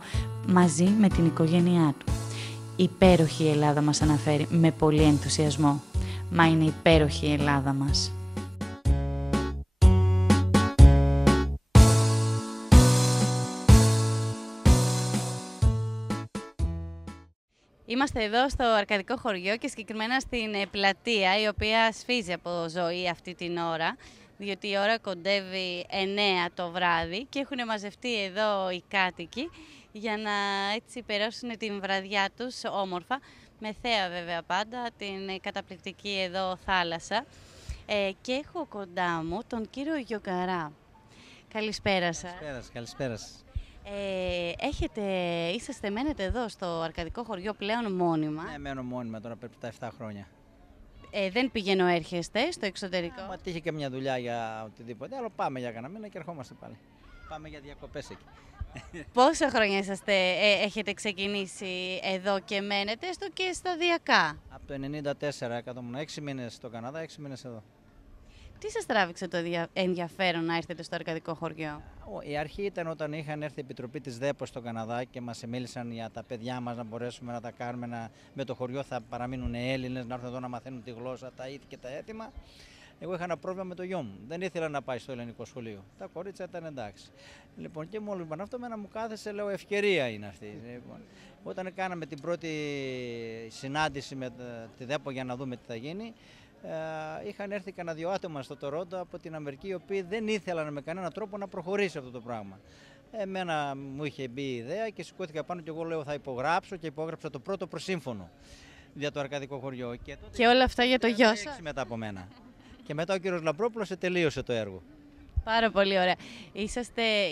μαζί με την οικογένειά του. Υπέροχη η Ελλάδα μας αναφέρει με πολύ ενθουσιασμό. Μα είναι υπέροχη η Ελλάδα μας. Είμαστε εδώ στο αρκαδικό χωριό και συγκεκριμένα στην πλατεία, η οποία σφίζει από ζωή αυτή την ώρα, διότι η ώρα κοντεύει 9 το βράδυ και έχουν μαζευτεί εδώ οι κάτοικοι για να έτσι περάσουν την βραδιά τους όμορφα, με θέα βέβαια πάντα, την καταπληκτική εδώ θάλασσα. Και έχω κοντά μου τον κύριο Γιοκαρά. Καλησπέρα σας. Καλησπέρα σας. Μένετε εδώ στο αρκαδικό χωριό πλέον μόνιμα. Ναι, μένω μόνιμα τώρα πρέπει τα 7 χρόνια. Δεν πηγαίνω έρχεστε στο εξωτερικό. Μα τύχει και μια δουλειά για οτιδήποτε, αλλά πάμε για κανένα μήνα και ερχόμαστε πάλι. Πάμε για διακοπές εκεί. Πόσα χρόνια έχετε ξεκινήσει εδώ και μένετε, έστω και σταδιακά? Από το 1994 κάθομουν 6 μήνες στο Καναδά, 6 μήνες εδώ. Τι σας τράβηξε το ενδιαφέρον να έρθετε στο αρκαδικό χωριό? Η αρχή ήταν όταν είχαν έρθει η Επιτροπή της ΔΕΠΟ στο Καναδά και μας μίλησαν για τα παιδιά μας να μπορέσουμε να τα κάνουμε, με το χωριό θα παραμείνουν Έλληνες, να έρθουν εδώ να μαθαίνουν τη γλώσσα, τα ήθη και τα έθιμα. Εγώ είχα ένα πρόβλημα με το γιο μου. Δεν ήθελα να πάει στο ελληνικό σχολείο. Τα κορίτσια ήταν εντάξει. Λοιπόν, και μόλις είπαν αυτό, εμένα μου κάθεσε, λέω, ευκαιρία είναι αυτή. Λοιπόν, όταν κάναμε την πρώτη συνάντηση με τη ΔΕΠΟ για να δούμε τι θα γίνει, είχαν έρθει κανένα 2 άτομα στο Τορόντο από την Αμερική, οι οποίοι δεν ήθελαν με κανέναν τρόπο να προχωρήσει αυτό το πράγμα. Εμένα μου είχε μπει η ιδέα και σηκώθηκα πάνω και εγώ λέω θα υπογράψω και υπόγραψα το πρώτο προσύμφωνο για το Αρκαδικό χωριό. Και όλα αυτά για το γιο σας. Μετά από μένα. Και μετά ο κύριος Λαμπρόπουλος τελείωσε το έργο. Πάρα πολύ ωραία.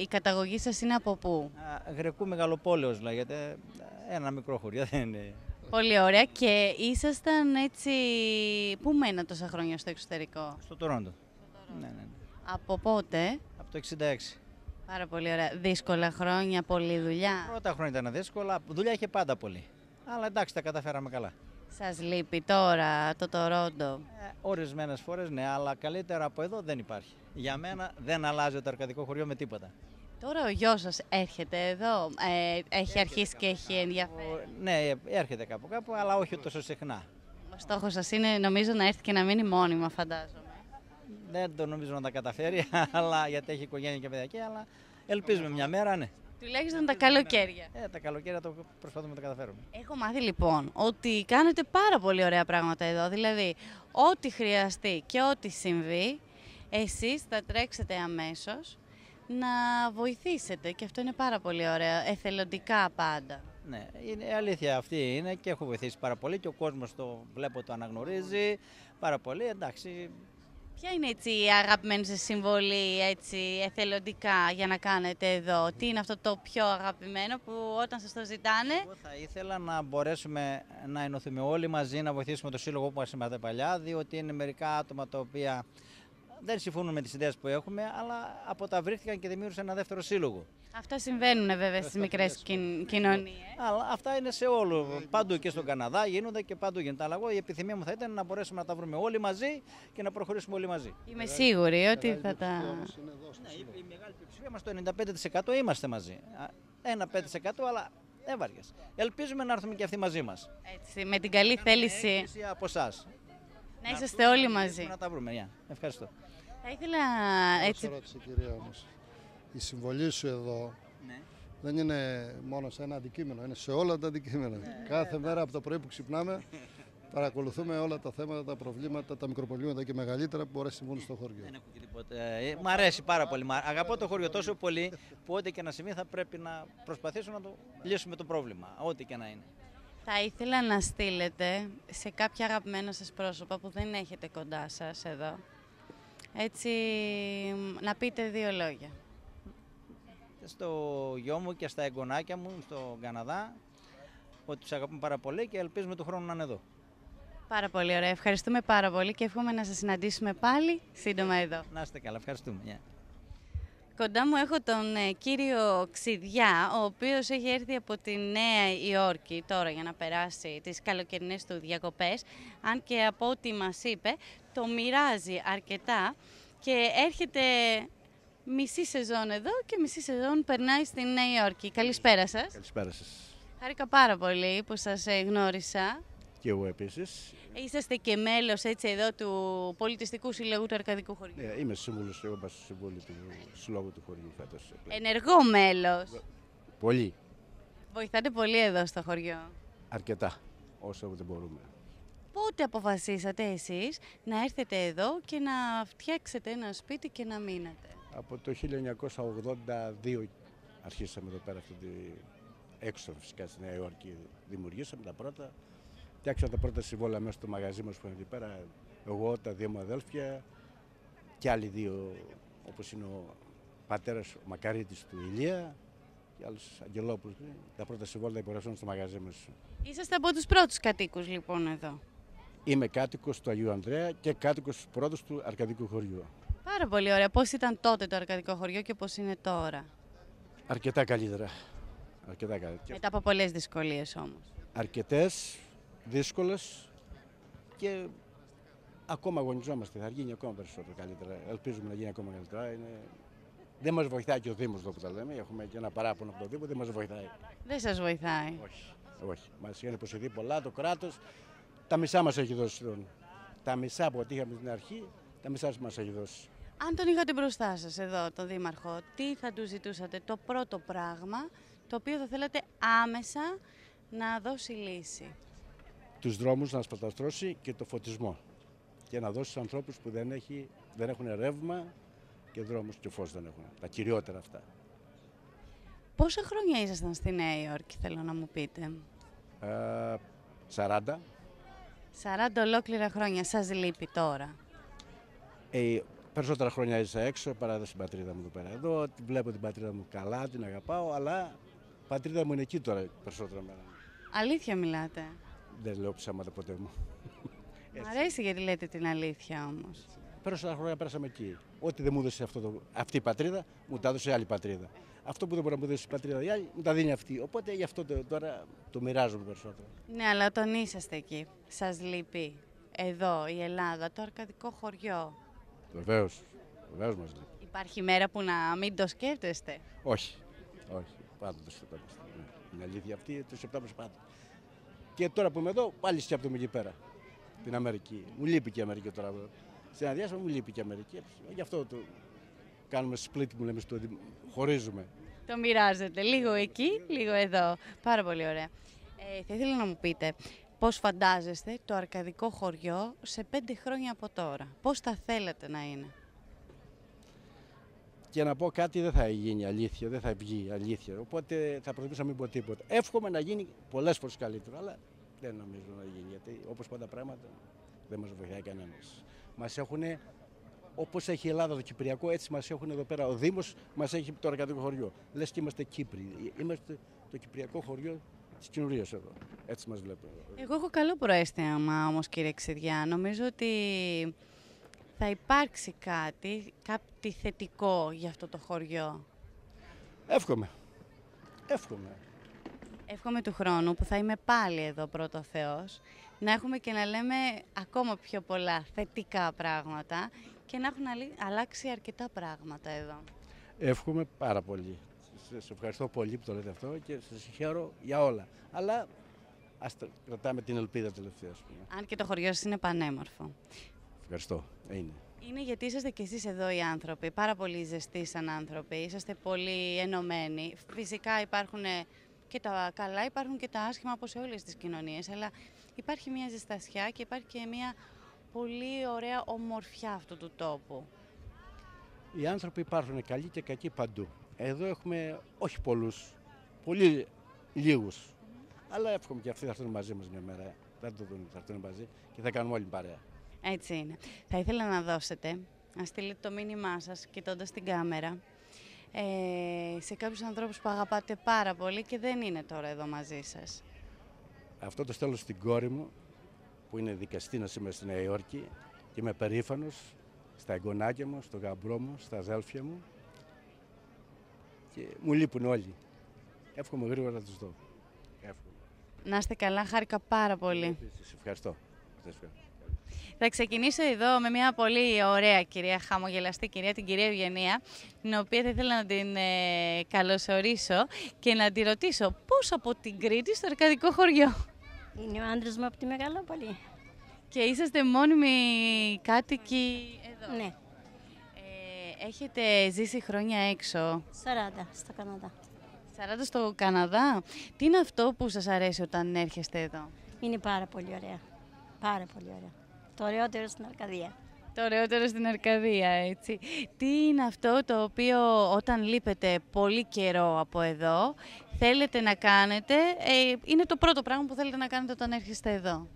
Η καταγωγή σας είναι από πού? Γρεκού Μεγαλοπόλεως λέγεται, ένα μικρό χωριό, δεν είναι. Πολύ ωραία. Και ήσασταν έτσι, πού μένατε τόσα χρόνια στο εξωτερικό? Στο Τορόντο. Ναι. Από πότε? Από το 1966. Πάρα πολύ ωραία. Δύσκολα χρόνια, πολλή δουλειά? Πρώτα χρόνια ήταν δύσκολα, δουλειά είχε πάντα πολύ. Αλλά εντάξει, τα καταφέραμε καλά. Σας λείπει τώρα το Τορόντο? Ορισμένες φορές ναι, αλλά καλύτερα από εδώ δεν υπάρχει. Για μένα δεν αλλάζει το Αρκαδικό χωριό με τίποτα. Τώρα ο γιος σας έρχεται εδώ, έχει αρχίσει και έχει ενδιαφέρον? Ναι, έρχεται κάπου, αλλά όχι τόσο συχνά. Ο στόχος σας είναι νομίζω να έρθει και να μείνει μόνιμα, φαντάζομαι. Δεν το νομίζω να τα καταφέρει, αλλά, γιατί έχει οικογένεια και παιδιά, αλλά ελπίζουμε μια μέρα, ναι. Τουλάχιστον τα καλοκαίρια. Τα καλοκαίρια το προσπαθούμε να τα καταφέρουμε. Έχω μάθει λοιπόν ότι κάνετε πάρα πολύ ωραία πράγματα εδώ. Δηλαδή, ό,τι χρειαστεί και ό,τι συμβεί, εσείς θα τρέξετε αμέσως να βοηθήσετε. Και αυτό είναι πάρα πολύ ωραίο. Εθελοντικά πάντα. Ναι, η αλήθεια αυτή είναι και έχω βοηθήσει πάρα πολύ και ο κόσμος το βλέπω, το αναγνωρίζει πάρα πολύ. Εντάξει. Ποια είναι έτσι η αγαπημένη σας συμβολή έτσι, εθελοντικά για να κάνετε εδώ? Τι είναι αυτό το πιο αγαπημένο που όταν σας το ζητάνε? Εγώ θα ήθελα να μπορέσουμε να ενωθούμε όλοι μαζί, να βοηθήσουμε το σύλλογο που μας είμαστε παλιά, διότι είναι μερικά άτομα τα οποία δεν συμφωνούν με τις ιδέες που έχουμε, αλλά αποταβρύχθηκαν και δημιούργησαν ένα δεύτερο σύλλογο. Αυτά συμβαίνουν βέβαια στις μικρές κοινωνίες. Αλλά αυτά είναι σε όλο. Παντού και στον Καναδά γίνονται και παντού γίνεται. Αλλά εγώ η επιθυμία μου θα ήταν να μπορέσουμε να τα βρούμε όλοι μαζί και να προχωρήσουμε όλοι μαζί. Είμαι σίγουρη ότι θα τα. Ναι, η μεγάλη πλειοψηφία μας, το 95% είμαστε μαζί. Ένα 5% αλλά έβαριες. Ελπίζουμε να έρθουμε και αυτοί μαζί μας. Έτσι, με την καλή θέληση. Από εσάς. Να είσαστε όλοι μαζί. Να τα βρούμε. Ευχαριστώ. Θα ήθελα έτσι. Ερώτηση, κυρία, όμως. Η συμβολή σου εδώ δεν είναι μόνο σε ένα αντικείμενο, είναι σε όλα τα αντικείμενα. Κάθε μέρα από το πρωί που ξυπνάμε παρακολουθούμε όλα τα θέματα, τα προβλήματα, τα μικροπροβλήματα και μεγαλύτερα που μπορεί να συμβούν στο χωριό. Δεν έχω και τίποτα. Μ' αρέσει πάρα πολύ. Αγαπώ το χωριό τόσο πολύ που ό,τι και να συμβεί θα πρέπει να προσπαθήσω να το λύσουμε το πρόβλημα, ό,τι και να είναι. Θα ήθελα να στείλετε σε κάποια αγαπημένα σας πρόσωπα που δεν έχετε κοντά σας εδώ, έτσι να πείτε 2 λόγια. Στο γιο μου και στα εγγονάκια μου στον Καναδά, ότι τους αγαπούμε πάρα πολύ και ελπίζουμε του χρόνου να είναι εδώ. Πάρα πολύ ωραία. Ευχαριστούμε πάρα πολύ και εύχομαι να σας συναντήσουμε πάλι σύντομα εδώ. Να είστε καλά. Ευχαριστούμε. Κοντά μου έχω τον κύριο Ξηδιά, ο οποίος έχει έρθει από τη Νέα Υόρκη τώρα για να περάσει τις καλοκαιρινές του διακοπές, αν και από ό,τι μας είπε το μοιράζει αρκετά και έρχεται μισή σεζόν εδώ και μισή σεζόν περνάει στη Νέα Υόρκη. Καλησπέρα σας. Καλησπέρα σας. Χάρηκα πάρα πολύ που σας γνώρισα. Και εγώ επίσης. Είσαστε και μέλος έτσι εδώ του Πολιτιστικού Συλλόγου του Αρκαδικού Χωριού. Ναι, είμαι σύμβουλος, εγώ είμαι στο Συμβούλιο του Συλλόγου του Χωριού φέτος. Ενεργό μέλος. Πολύ. Βοηθάτε πολύ εδώ στο χωριό. Αρκετά, όσο δεν μπορούμε. Πότε αποφασίσατε εσείς να έρθετε εδώ και να φτιάξετε ένα σπίτι και να μείνετε? Από το 1982 αρχίσαμε εδώ πέρα, έξω φυσικά στη Νέα Υόρκη, δημιουργήσαμε τα πρώτα. Φτιάξαμε τα πρώτα συμβόλαια μέσα στο μαγαζί μας που είναι εκεί πέρα. Εγώ, τα 2 μου αδέλφια και άλλοι 2, όπως είναι ο πατέρας ο Μακαρίτης του Ηλία και άλλους Αγγελόπουλους. Τα πρώτα συμβόλαια υπογραφούν στο μαγαζί μας. Είσαστε από τους πρώτους κατοίκους λοιπόν εδώ? Είμαι κάτοικος του Αγίου Ανδρέα και κάτοικος πρώτος του Αρκαδικού χωριού. Πάρα πολύ ωραία. Πώς ήταν τότε το Αρκαδικό χωριό και πώς είναι τώρα? Αρκετά καλύτερα. Αρκετά καλύτερα. Μετά από πολλές δυσκολίες όμως. Αρκετές, δύσκολες και ακόμα αγωνιζόμαστε. Θα γίνει ακόμα περισσότερο καλύτερα. Ελπίζουμε να γίνει ακόμα καλύτερα. Δεν μας βοηθάει και ο Δήμος εδώ που τα λέμε. Έχουμε και ένα παράπονο από το Δήμο, δεν μας βοηθάει. Δεν σας βοηθάει? Όχι. Μας είχε υποσχεθεί πολλά το κράτος. Τα μισά μας έχει δώσει. Τα μισά που ό,τι είχαμε στην αρχή τα μισά μας έχει δώσει. Αν τον είχατε μπροστά σας εδώ, τον Δήμαρχο, τι θα του ζητούσατε το πρώτο πράγμα το οποίο θα θέλατε άμεσα να δώσει λύση? Τους δρόμους να σπαταστρώσει και το φωτισμό. Και να δώσει στους ανθρώπους που δεν έχουν ρεύμα και δρόμους και φως δεν έχουν. Τα κυριότερα αυτά. Πόσα χρόνια ήσασταν στη Νέα Υόρκη, θέλω να μου πείτε? 40. 40 ολόκληρα χρόνια. Σας λείπει τώρα? Περισσότερα χρόνια έζησα έξω παρά στην πατρίδα μου εδώ πέρα. Εδώ βλέπω την πατρίδα μου καλά, την αγαπάω, αλλά η πατρίδα μου είναι εκεί τώρα περισσότερα μέρα. Αλήθεια μιλάτε? Δεν λέω ψέματα ποτέ μου. Μ' αρέσει γιατί λέτε την αλήθεια όμως. Περισσότερα χρόνια πέρασαμε εκεί. Ό,τι δεν μου έδωσε αυτή η πατρίδα, μου τα έδωσε άλλη πατρίδα. Αυτό που δεν μπορεί να μου δώσει η πατρίδα η άλλη, μου τα δίνει αυτή. Οπότε γι' αυτό τώρα το μοιράζομαι περισσότερο. Ναι, αλλά όταν είσαστε εκεί, σας λείπει εδώ η Ελλάδα, το αρκαδικό χωριό? Βεβαίως, βεβαίως μας λείπει. Υπάρχει μέρα που να μην το σκέφτεστε? Όχι, όχι. Πάντα το σκεφτόμαστε. Είναι αλήθεια αυτή, το σκεφτόμαστε πάντα. Και τώρα που είμαι εδώ, πάλι σκέφτομαι εκεί πέρα. Την Αμερική. Μου λείπει και η Αμερική τώρα. Στην αδιάσπαση μου λείπει και η Αμερική. Γι' αυτό το κάνουμε split, μου λέμε, χωρίζουμε. Το μοιράζετε. Λίγο εκεί, λίγο εδώ. Πάρα πολύ ωραία. Θα ήθελα να μου πείτε πώς φαντάζεστε το αρκαδικό χωριό σε 5 χρόνια από τώρα? Πώς θα θέλετε να είναι? Και να πω κάτι, δεν θα γίνει αλήθεια, δεν θα βγει αλήθεια. Οπότε θα προτιμούσα να μην πω τίποτα. Εύχομαι να γίνει πολλές φορές καλύτερο, αλλά δεν νομίζω να γίνει. Γιατί όπως πάντα πράγματα δεν μας βοηθάει κανένας. Μας έχουν, όπως έχει η Ελλάδα το Κυπριακό, έτσι μας έχουν εδώ πέρα. Ο Δήμος μας έχει το αρκαδικό χωριό. Λες και είμαστε Κύπροι. Είμαστε το Κυπριακό χωριό της κοινωνίας εδώ. Έτσι μας βλέπουν. Εγώ έχω καλό προαίσθημα όμως, κύριε Ξηδιά. Νομίζω ότι θα υπάρξει κάτι θετικό για αυτό το χωριό. Εύχομαι. Εύχομαι. Εύχομαι του χρόνου που θα είμαι πάλι εδώ, πρώτο Θεός, να έχουμε και να λέμε ακόμα πιο πολλά θετικά πράγματα και να έχουν αλλάξει αρκετά πράγματα εδώ. Εύχομαι πάρα πολύ. Σας ευχαριστώ πολύ που το λέτε αυτό και σας συγχαίρω για όλα. Αλλά ας κρατάμε την ελπίδα τελευταία. Αν και το χωριό σας είναι πανέμορφο. Ευχαριστώ. Είναι. Είναι γιατί είσαστε κι εσείς εδώ οι άνθρωποι, πάρα πολύ ζεστοί σαν άνθρωποι, είσαστε πολύ ενωμένοι. Φυσικά υπάρχουν και τα καλά, υπάρχουν και τα άσχημα όπως σε όλες τις κοινωνίες, αλλά υπάρχει μια ζεστασιά και υπάρχει και μια πολύ ωραία ομορφιά αυτού του τόπου. Οι άνθρωποι υπάρχουν καλοί και κακοί παντού. Εδώ έχουμε όχι πολλούς, πολύ λίγους. Αλλά εύχομαι και αυτοί θα έρθουν μαζί μας μια μέρα. Θα το δουν, θα έρθουν μαζί και θα κάνουμε όλοι παρέα. Έτσι είναι. Θα ήθελα να δώσετε, να στείλετε το μήνυμά σας κοιτώντας την κάμερα σε κάποιους ανθρώπους που αγαπάτε πάρα πολύ και δεν είναι τώρα εδώ μαζί σας. Αυτό το στέλνω στην κόρη μου που είναι δικαστή σήμερα στη Νέα Υόρκη και είμαι περήφανος στα εγγονάκια μου, στο γαμπρό μου, στα αδέλφια μου και μου λείπουν όλοι. Εύχομαι γρήγορα να τους δω. Εύχομαι. Να είστε καλά, χάρηκα πάρα πολύ. Σας ευχαριστώ. Θα ξεκινήσω εδώ με μια πολύ ωραία κυρία, χαμογελαστή κυρία, την κυρία Ευγενία, την οποία θα ήθελα να την καλωσορίσω και να τη ρωτήσω πώς από την Κρήτη στο αρκαδικό χωριό. Είναι ο άντρας μου από τη Μεγαλόπολη. Και είσαστε μόνιμοι κάτοικοι εδώ. Ναι. Έχετε ζήσει χρόνια έξω. 40 στο Καναδά. 40 στο Καναδά. Τι είναι αυτό που σας αρέσει όταν έρχεστε εδώ? Είναι πάρα πολύ ωραία. Πάρα πολύ ωραία. Το ωραιότερο στην Αρκαδία. Το ωραιότερο στην Αρκαδία, έτσι. Τι είναι αυτό το οποίο όταν λείπετε πολύ καιρό από εδώ θέλετε να κάνετε, είναι το πρώτο πράγμα που θέλετε να κάνετε όταν έρχεστε εδώ?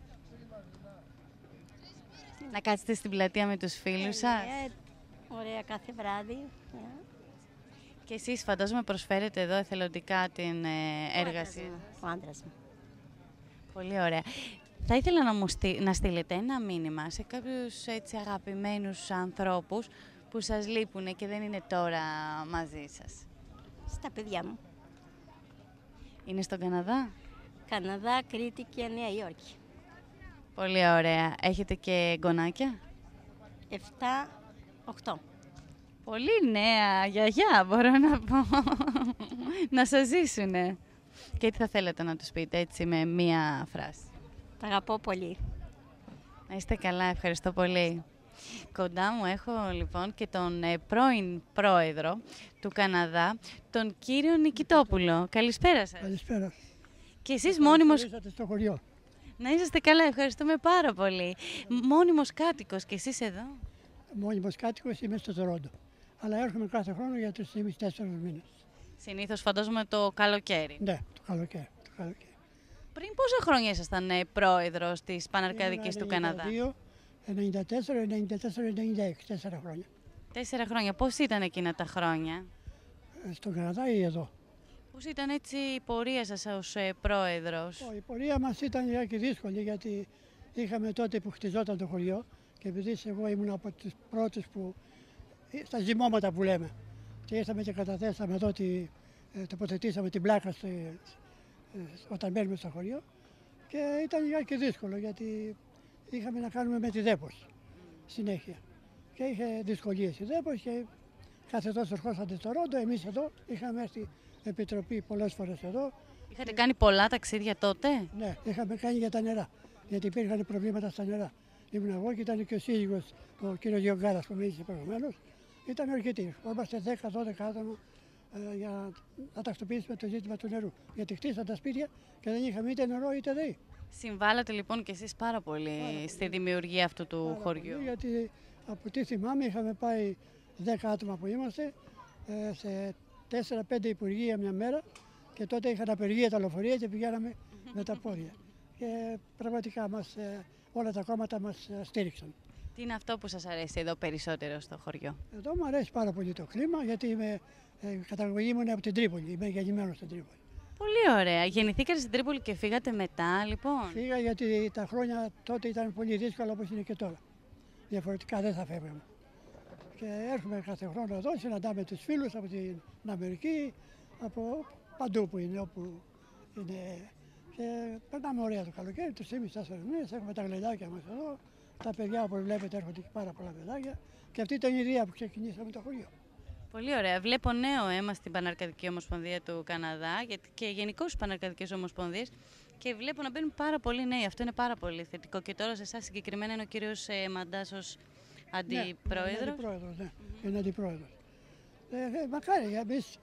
Να κάτσετε στην πλατεία με τους φίλους σας. Ωραία κάθε βράδυ. Και εσείς φαντάζομαι προσφέρετε εδώ εθελοντικά την έργαση. Ο άντρας μου. Πολύ ωραία. Θα ήθελα να στείλετε ένα μήνυμα σε κάποιους έτσι αγαπημένους ανθρώπους που σας λείπουν και δεν είναι τώρα μαζί σας. Στα παιδιά μου. Είναι στον Καναδά? Καναδά, Κρήτη και Νέα Υόρκη. Πολύ ωραία. Έχετε και γονάκια? 7-8. Πολύ νέα γιαγιά, μπορώ να πω. Να σας ζήσουνε. Και τι θα θέλετε να τους πείτε έτσι με μία φράση? Τα αγαπώ πολύ. Να είστε καλά, ευχαριστώ πολύ. Κοντά μου έχω λοιπόν και τον πρώην πρόεδρο του Καναδά, τον κύριο Νικητόπουλο. Καλησπέρα σας. Καλησπέρα. Και εσείς μόνιμος... Στο χωριό. Να είσαστε καλά, ευχαριστούμε πάρα πολύ. Μόνιμος κάτοικος και εσείς εδώ. Μόνιμος κάτοικος είμαι στο Τορόντο. Αλλά έρχομαι κάθε χρόνο για 3,5-4 μήνες. Συνήθως φαντάζομαι το καλοκαίρι. Ναι, το καλοκαίρι. Πριν πόσα χρόνια ήσασταν πρόεδρος της Παναρκαδικής του Καναδά? 94, 94, 96, 4 χρόνια. 4 χρόνια. Πώς ήταν εκείνα τα χρόνια? Στον Καναδά ή εδώ? Πώς ήταν έτσι η πορεία σας ως πρόεδρος? Η πορεία μας ήταν λιγάκι δύσκολη, γιατί είχαμε τότε που χτιζόταν το χωριό και επειδή εγώ ήμουν από τους πρώτους που στα ζυμώματα που λέμε και ήρθαμε και καταθέσαμε εδώ, τοποθετήσαμε την πλάκα όταν μπαίνουμε στο χωριό και ήταν λιγάκι δύσκολο, γιατί είχαμε να κάνουμε με τη ΔΕΠΟΣ συνέχεια και είχε δυσκολίες η ΔΕΠΟΣ και κάθε τόσο ερχόσατε στο Ρόντο. Εμείς εδώ είχαμε έρθει επιτροπή πολλές φορές εδώ. Είχατε κάνει πολλά ταξίδια τότε? Ναι, είχαμε κάνει για τα νερά, γιατί υπήρχαν προβλήματα στα νερά. Ήμουν εγώ και ήταν και ο σύζυγος, ο κύριος Γιογκάρας που μίλησε προηγουμένως. Ήταν αρκετοί. Είμαστε 10-12 άτομα για να τακτοποιήσουμε το ζήτημα του νερού. Γιατί χτίσαν τα σπίτια και δεν είχαμε είτε νερό είτε ΔΕΗ. Συμβάλλατε λοιπόν και εσείς πάρα πολύ στη δημιουργία αυτού του χωριού. Πολύ, γιατί από τι θυμάμαι είχαμε πάει 10 άτομα που είμαστε σε 4-5 υπουργεία μια μέρα και τότε είχαν απεργία τα λεωφορεία και πηγαίναμε με τα πόδια. Και πραγματικά όλα τα κόμματα μας στήριξαν. Τι είναι αυτό που σας αρέσει εδώ περισσότερο στο χωριό? Εδώ μου αρέσει πάρα πολύ το κλίμα, γιατί η καταγωγή μου είναι από την Τρίπολη, είμαι γεννημένος στην Τρίπολη. Πολύ ωραία. Γεννηθήκατε στην Τρίπολη και φύγατε μετά, λοιπόν? Φύγα γιατί τα χρόνια τότε ήταν πολύ δύσκολα, όπως είναι και τώρα. Διαφορετικά δεν θα φεύγαμε. Και έρχομαι κάθε χρόνο εδώ, συναντάμε τους φίλους από την Αμερική, από παντού που είναι, όπου είναι. Και περνάμε ωραία το καλοκαίρι, τους 3,5-4 μήνες, έχουμε τα γλεντάκια μας εδώ. Τα παιδιά, όπως βλέπετε, έρχονται και πάρα πολλά παιδάκια. Και αυτή ήταν η ιδέα που ξεκινήσαμε το χωριό. Πολύ ωραία. Βλέπω νέο αίμα στην Παναρκαδική Ομοσπονδία του Καναδά και γενικώς στις Παναρκαδικές Ομοσπονδίες και βλέπω να μπαίνουν πάρα πολλοί νέοι. Αυτό είναι πάρα πολύ θετικό. Και τώρα σε εσάς συγκεκριμένα είναι ο κύριος Μαντάς ως αντιπρόεδρος. Ναι, είναι αντιπρόεδρος, ναι. Είναι αντιπρόεδρος. Μακάρι, εμείς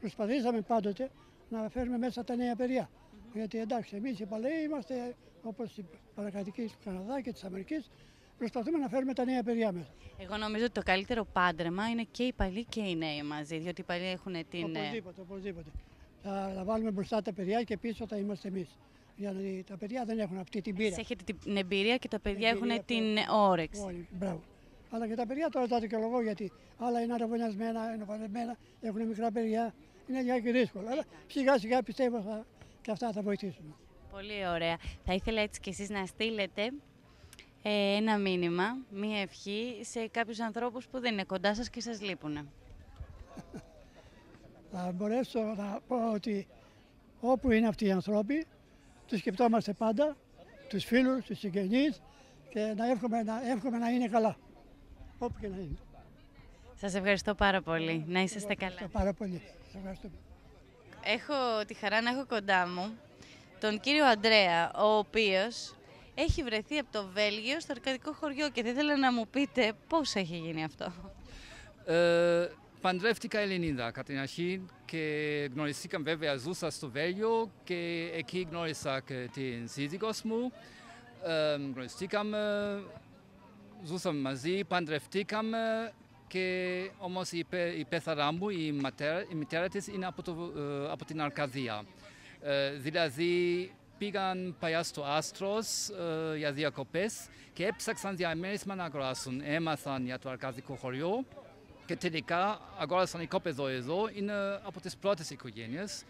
προσπαθήσαμε πάντοτε να φέρουμε μέσα τα νέα παιδιά. Γιατί εντάξει, εμείς οι παλαιοί είμαστε όπως οι Παναρκαδικοί του Καναδά και της Αμερικής. Προσπαθούμε να φέρουμε τα νέα παιδιά μέσα. Εγώ νομίζω ότι το καλύτερο πάντρεμα είναι και οι παλιοί και οι νέοι μαζί, διότι οι παλιοί έχουν την... Οπωσδήποτε. Θα βάλουμε μπροστά τα παιδιά και πίσω θα είμαστε εμείς. Γιατί τα παιδιά δεν έχουν αυτή την πείρα. Έχετε την εμπειρία και τα παιδιά έχουν την όρεξη. Όλοι, μπράβο. Αλλά και τα παιδιά τώρα τα δικαιολογώ, γιατί άλλα είναι αραβωνιασμένα, ενοπανεμένα, έχουν μικρά παιδιά. Είναι λιγάκι δύσκολο. Αλλά σιγά σιγά πιστεύω και αυτά θα βοηθήσουν. Πολύ ωραία. Θα ήθελα έτσι και εσείς να στείλετε ένα μήνυμα, μία ευχή σε κάποιους ανθρώπους που δεν είναι κοντά σας και σας λείπουν. Θα μπορέσω να πω ότι όπου είναι αυτοί οι άνθρωποι, τους σκεπτόμαστε πάντα, τους φίλους, τους συγγενείς και εύχομαι να είναι καλά, όπου και να είναι. Σας ευχαριστώ πάρα πολύ. Να είσαστε καλά. Ευχαριστώ πάρα πολύ. Ευχαριστώ. Έχω τη χαρά να έχω κοντά μου τον κύριο Αντρέα, ο οποίος έχει βρεθεί από το Βέλγιο στο αρκαδικό χωριό και θα ήθελα να μου πείτε πώς έχει γίνει αυτό. Παντρεύτηκα Ελληνίδα κατά την αρχή και γνωριστήκαμε βέβαια, ζούσα στο Βέλγιο και εκεί γνώρισα και την σύζυγός μου. Γνωριστήκαμε, ζούσαμε μαζί, παντρευτήκαμε και όμως η πεθαρά μου, η μητέρα της είναι από την Αρκαδία. Δηλαδή πήγαν παλιά στο Άστρος για διακοπές και έψαξαν διαμέρισμα να αγοράσουν. Έμαθαν για το αρκαδικό χωριό και τελικά αγόρασαν οικόπεδο εδώ. Είναι από τις πρώτες οικογένειες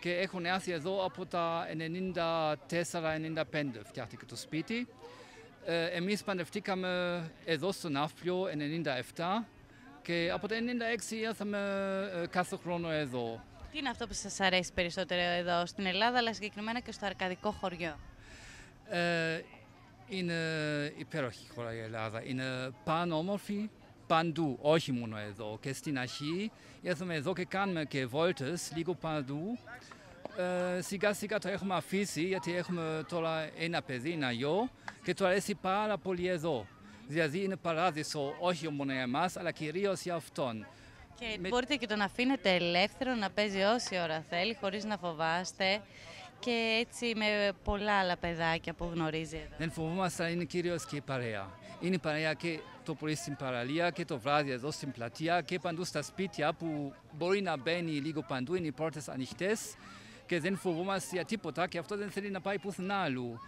και έχουν έρθει εδώ από τα 94-95 φτιάχτηκε το σπίτι. Εμείς παντρευτήκαμε εδώ στο Ναύπλιο 97 και από το 96 ήρθαμε κάθε χρόνο εδώ. Τι είναι αυτό που σας αρέσει περισσότερο εδώ στην Ελλάδα, αλλά συγκεκριμένα και στο αρκαδικό χωριό? Είναι υπέροχη χώρα η Ελλάδα. Είναι πανόμορφη παντού, όχι μόνο εδώ. Και στην αρχή ήρθαμε εδώ και κάνουμε και βόλτες λίγο παντού. Σιγά σιγά το έχουμε αφήσει, γιατί έχουμε τώρα ένα παιδί, ένα γιο και του αρέσει πάρα πολύ εδώ. Δηλαδή είναι παράδεισο όχι μόνο για εμάς, αλλά κυρίως για αυτόν. Και μπορείτε και τον αφήνετε ελεύθερο να παίζει όση ώρα θέλει, χωρίς να φοβάστε. Και έτσι με πολλά άλλα παιδάκια που γνωρίζει εδώ. Δεν φοβόμαστε, είναι κυρίως και η παρέα. Είναι η παρέα και το πρωί στην παραλία και το βράδυ εδώ στην πλατεία και παντού στα σπίτια που μπορεί να μπαίνει λίγο παντού, είναι οι πόρτες ανοιχτές και δεν φοβόμαστε για τίποτα και αυτό δεν θέλει να πάει πουθενά αλλού.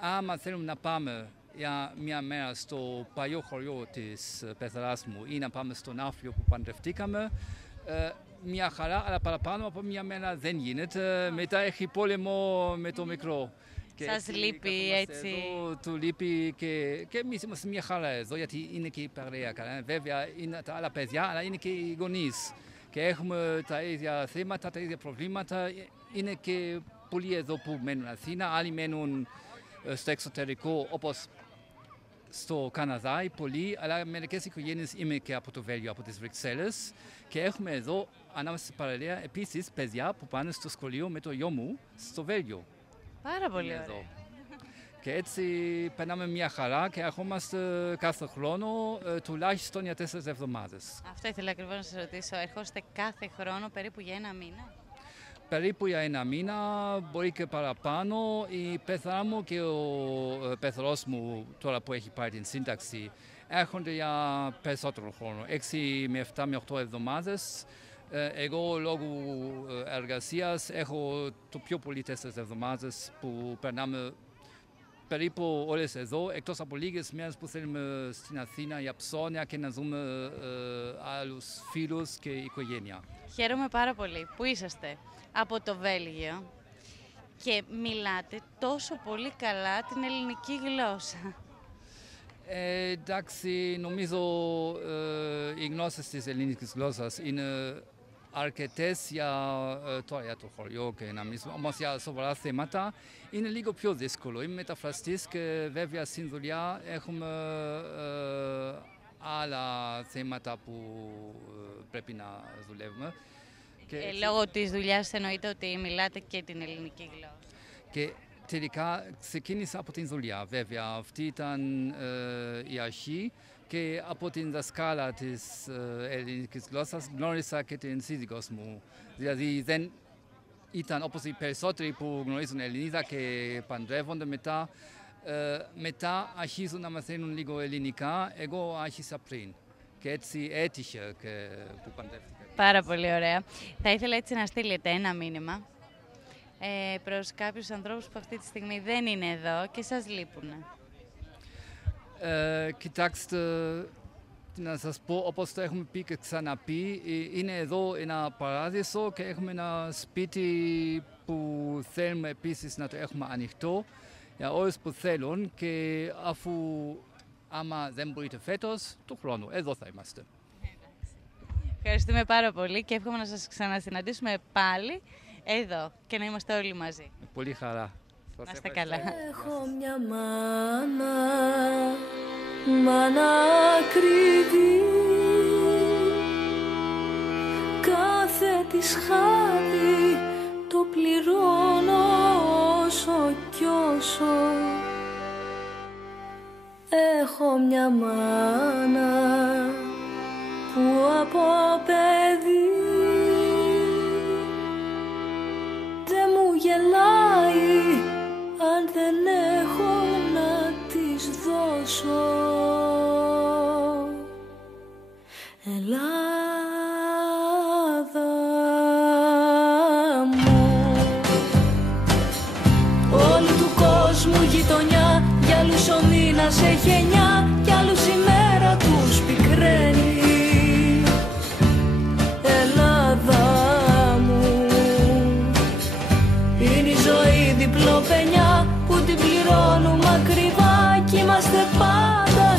Άμα θέλουμε να πάμε για μια μέρα στο παλιό χωριό της πεθεράς μου ή να πάμε στον Άφλιο που παντρευτήκαμε, μια χαρά, αλλά παραπάνω από μια μέρα δεν γίνεται. Μετά έχει πόλεμο με το μικρό. Σας λείπει έτσι. Εδώ, του λείπει και εμείς είμαστε μια χαρά εδώ, γιατί είναι και η παρέα καλά. Βέβαια είναι τα άλλα παιδιά, αλλά είναι και οι γονείς. Και έχουμε τα ίδια θέματα, τα ίδια προβλήματα. Είναι και πολλοί εδώ που μένουν Αθήνα, άλλοι μένουν στο εξωτερικό, όπως στο Καναδά, πολλοί, αλλά μερικές οικογένειες είμαι και από το Βέλγιο, από τις Βρυξέλλες. Και έχουμε εδώ, ανάμεσα στην παραλία, επίσης παιδιά που πάνε στο σχολείο με το γιο μου στο Βέλγιο. Πάρα πολύ ωραία. Εδώ. Και έτσι περνάμε μια χαρά και ερχόμαστε κάθε χρόνο, τουλάχιστον για 4 εβδομάδες. Αυτό ήθελα ακριβώς να σας ρωτήσω. Ερχόστε κάθε χρόνο περίπου για ένα μήνα? Περίπου για ένα μήνα, μπορεί και παραπάνω. Η πεθερά μου και ο πεθερός μου, τώρα που έχει πάρει την σύνταξη, έρχονται για περισσότερο χρόνο, 6 με 7 με 8 εβδομάδες. Εγώ λόγω εργασίας έχω το πιο πολύ 4 εβδομάδες που περνάμε περίπου όλες εδώ, εκτός από λίγες μέρες που θέλουμε στην Αθήνα για ψώνια και να δούμε άλλους φίλους και οικογένεια. Χαίρομαι πάρα πολύ που είσαστε από το Βέλγιο και μιλάτε τόσο πολύ καλά την ελληνική γλώσσα. Εντάξει, νομίζω οι γνώσεις της ελληνικής γλώσσας είναι αρκετές για το χωριό και να μιλήσουμε, όμως για σοβαρά θέματα είναι λίγο πιο δύσκολο. Είμαι μεταφραστής και βέβαια στην δουλειά έχουμε άλλα θέματα που πρέπει να δουλεύουμε. Λόγω της δουλειάς εννοείται ότι μιλάτε και την ελληνική γλώσσα. Και τελικά ξεκίνησα από την δουλειά, βέβαια. Αυτή ήταν η αρχή και από την δασκάλα της ελληνικής γλώσσας γνώρισα και την σύζυγός μου. Δηλαδή δεν ήταν όπως οι περισσότεροι που γνωρίζουν Ελληνίδα και παντρεύονται μετά αρχίζουν να μαθαίνουν λίγο ελληνικά. Εγώ άρχισα πριν και έτσι έτυχε που παντρεύτηκα. Πάρα πολύ ωραία. Θα ήθελα έτσι να στείλετε ένα μήνυμα προς κάποιους ανθρώπους που αυτή τη στιγμή δεν είναι εδώ και σας λείπουν. Κοιτάξτε, να σας πω, όπως το έχουμε πει και ξαναπεί, είναι εδώ ένα παράδεισο και έχουμε ένα σπίτι που θέλουμε επίσης να το έχουμε ανοιχτό για όλους που θέλουν και αφού άμα δεν μπορείτε φέτος, του χρόνου, εδώ θα είμαστε. Ευχαριστούμε πάρα πολύ και εύχομαι να σας ξανασυναντήσουμε πάλι εδώ και να είμαστε όλοι μαζί. Πολύ χαρά. Να είστε καλά. Έχω μια μάνα ακριβή, κάθε της χάδι το πληρώνω όσο κι όσο. Έχω μια μάνα που από παιδί δεν μου γελάει αν δεν έχω να της δώσω. Ελλάδα μου, όλου του κόσμου γειτονιά, για άλλους ο μήνας έχει 9, κι άλλους η μέρα τους πικραίνει. Ελλάδα μου, είναι η ζωή διπλό πενιά που την πληρώνουμε ακριβά κι είμαστε πάντα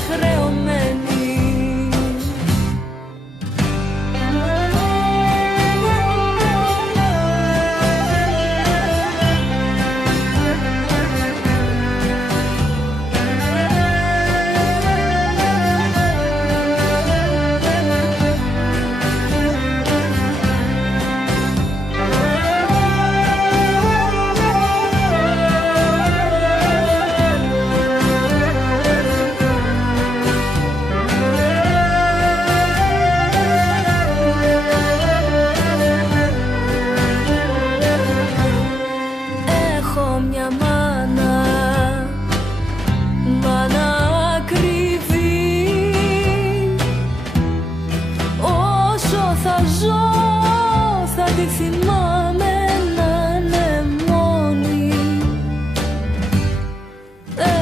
τη θυμάμαι να είναι μόνη.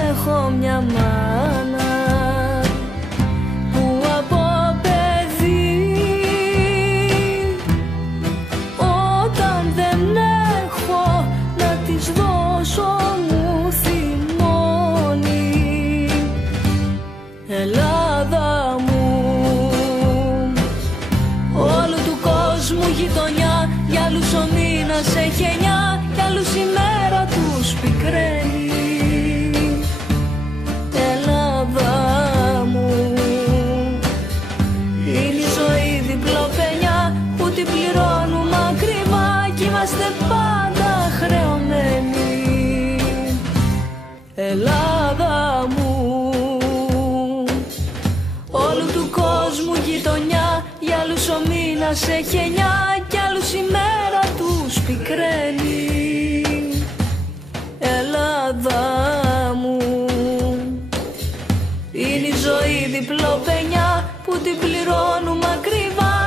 Έχω μια μάνα που από παιδί, όταν δεν έχω να της δώσω μου θυμώνει. Ελλάδα μου, όλου του κόσμου γειτονιά, για άλλους ο μήνας έχει 9, για άλλους η μέρα τους πικραίνει. Ελλάδα μου, είναι η ζωή διπλοπενιά που την πληρώνουμε ακριβά κι είμαστε πάντα χρεωμένοι. Ελλάδα μου, όλου του κόσμου γειτονιά, για άλλους ο μήνας έχει 9, κι άλλους η μέρα τους πικραίνει. Ελλάδα μου, είναι η ζωή διπλοπενιά που την πληρώνουμε ακριβά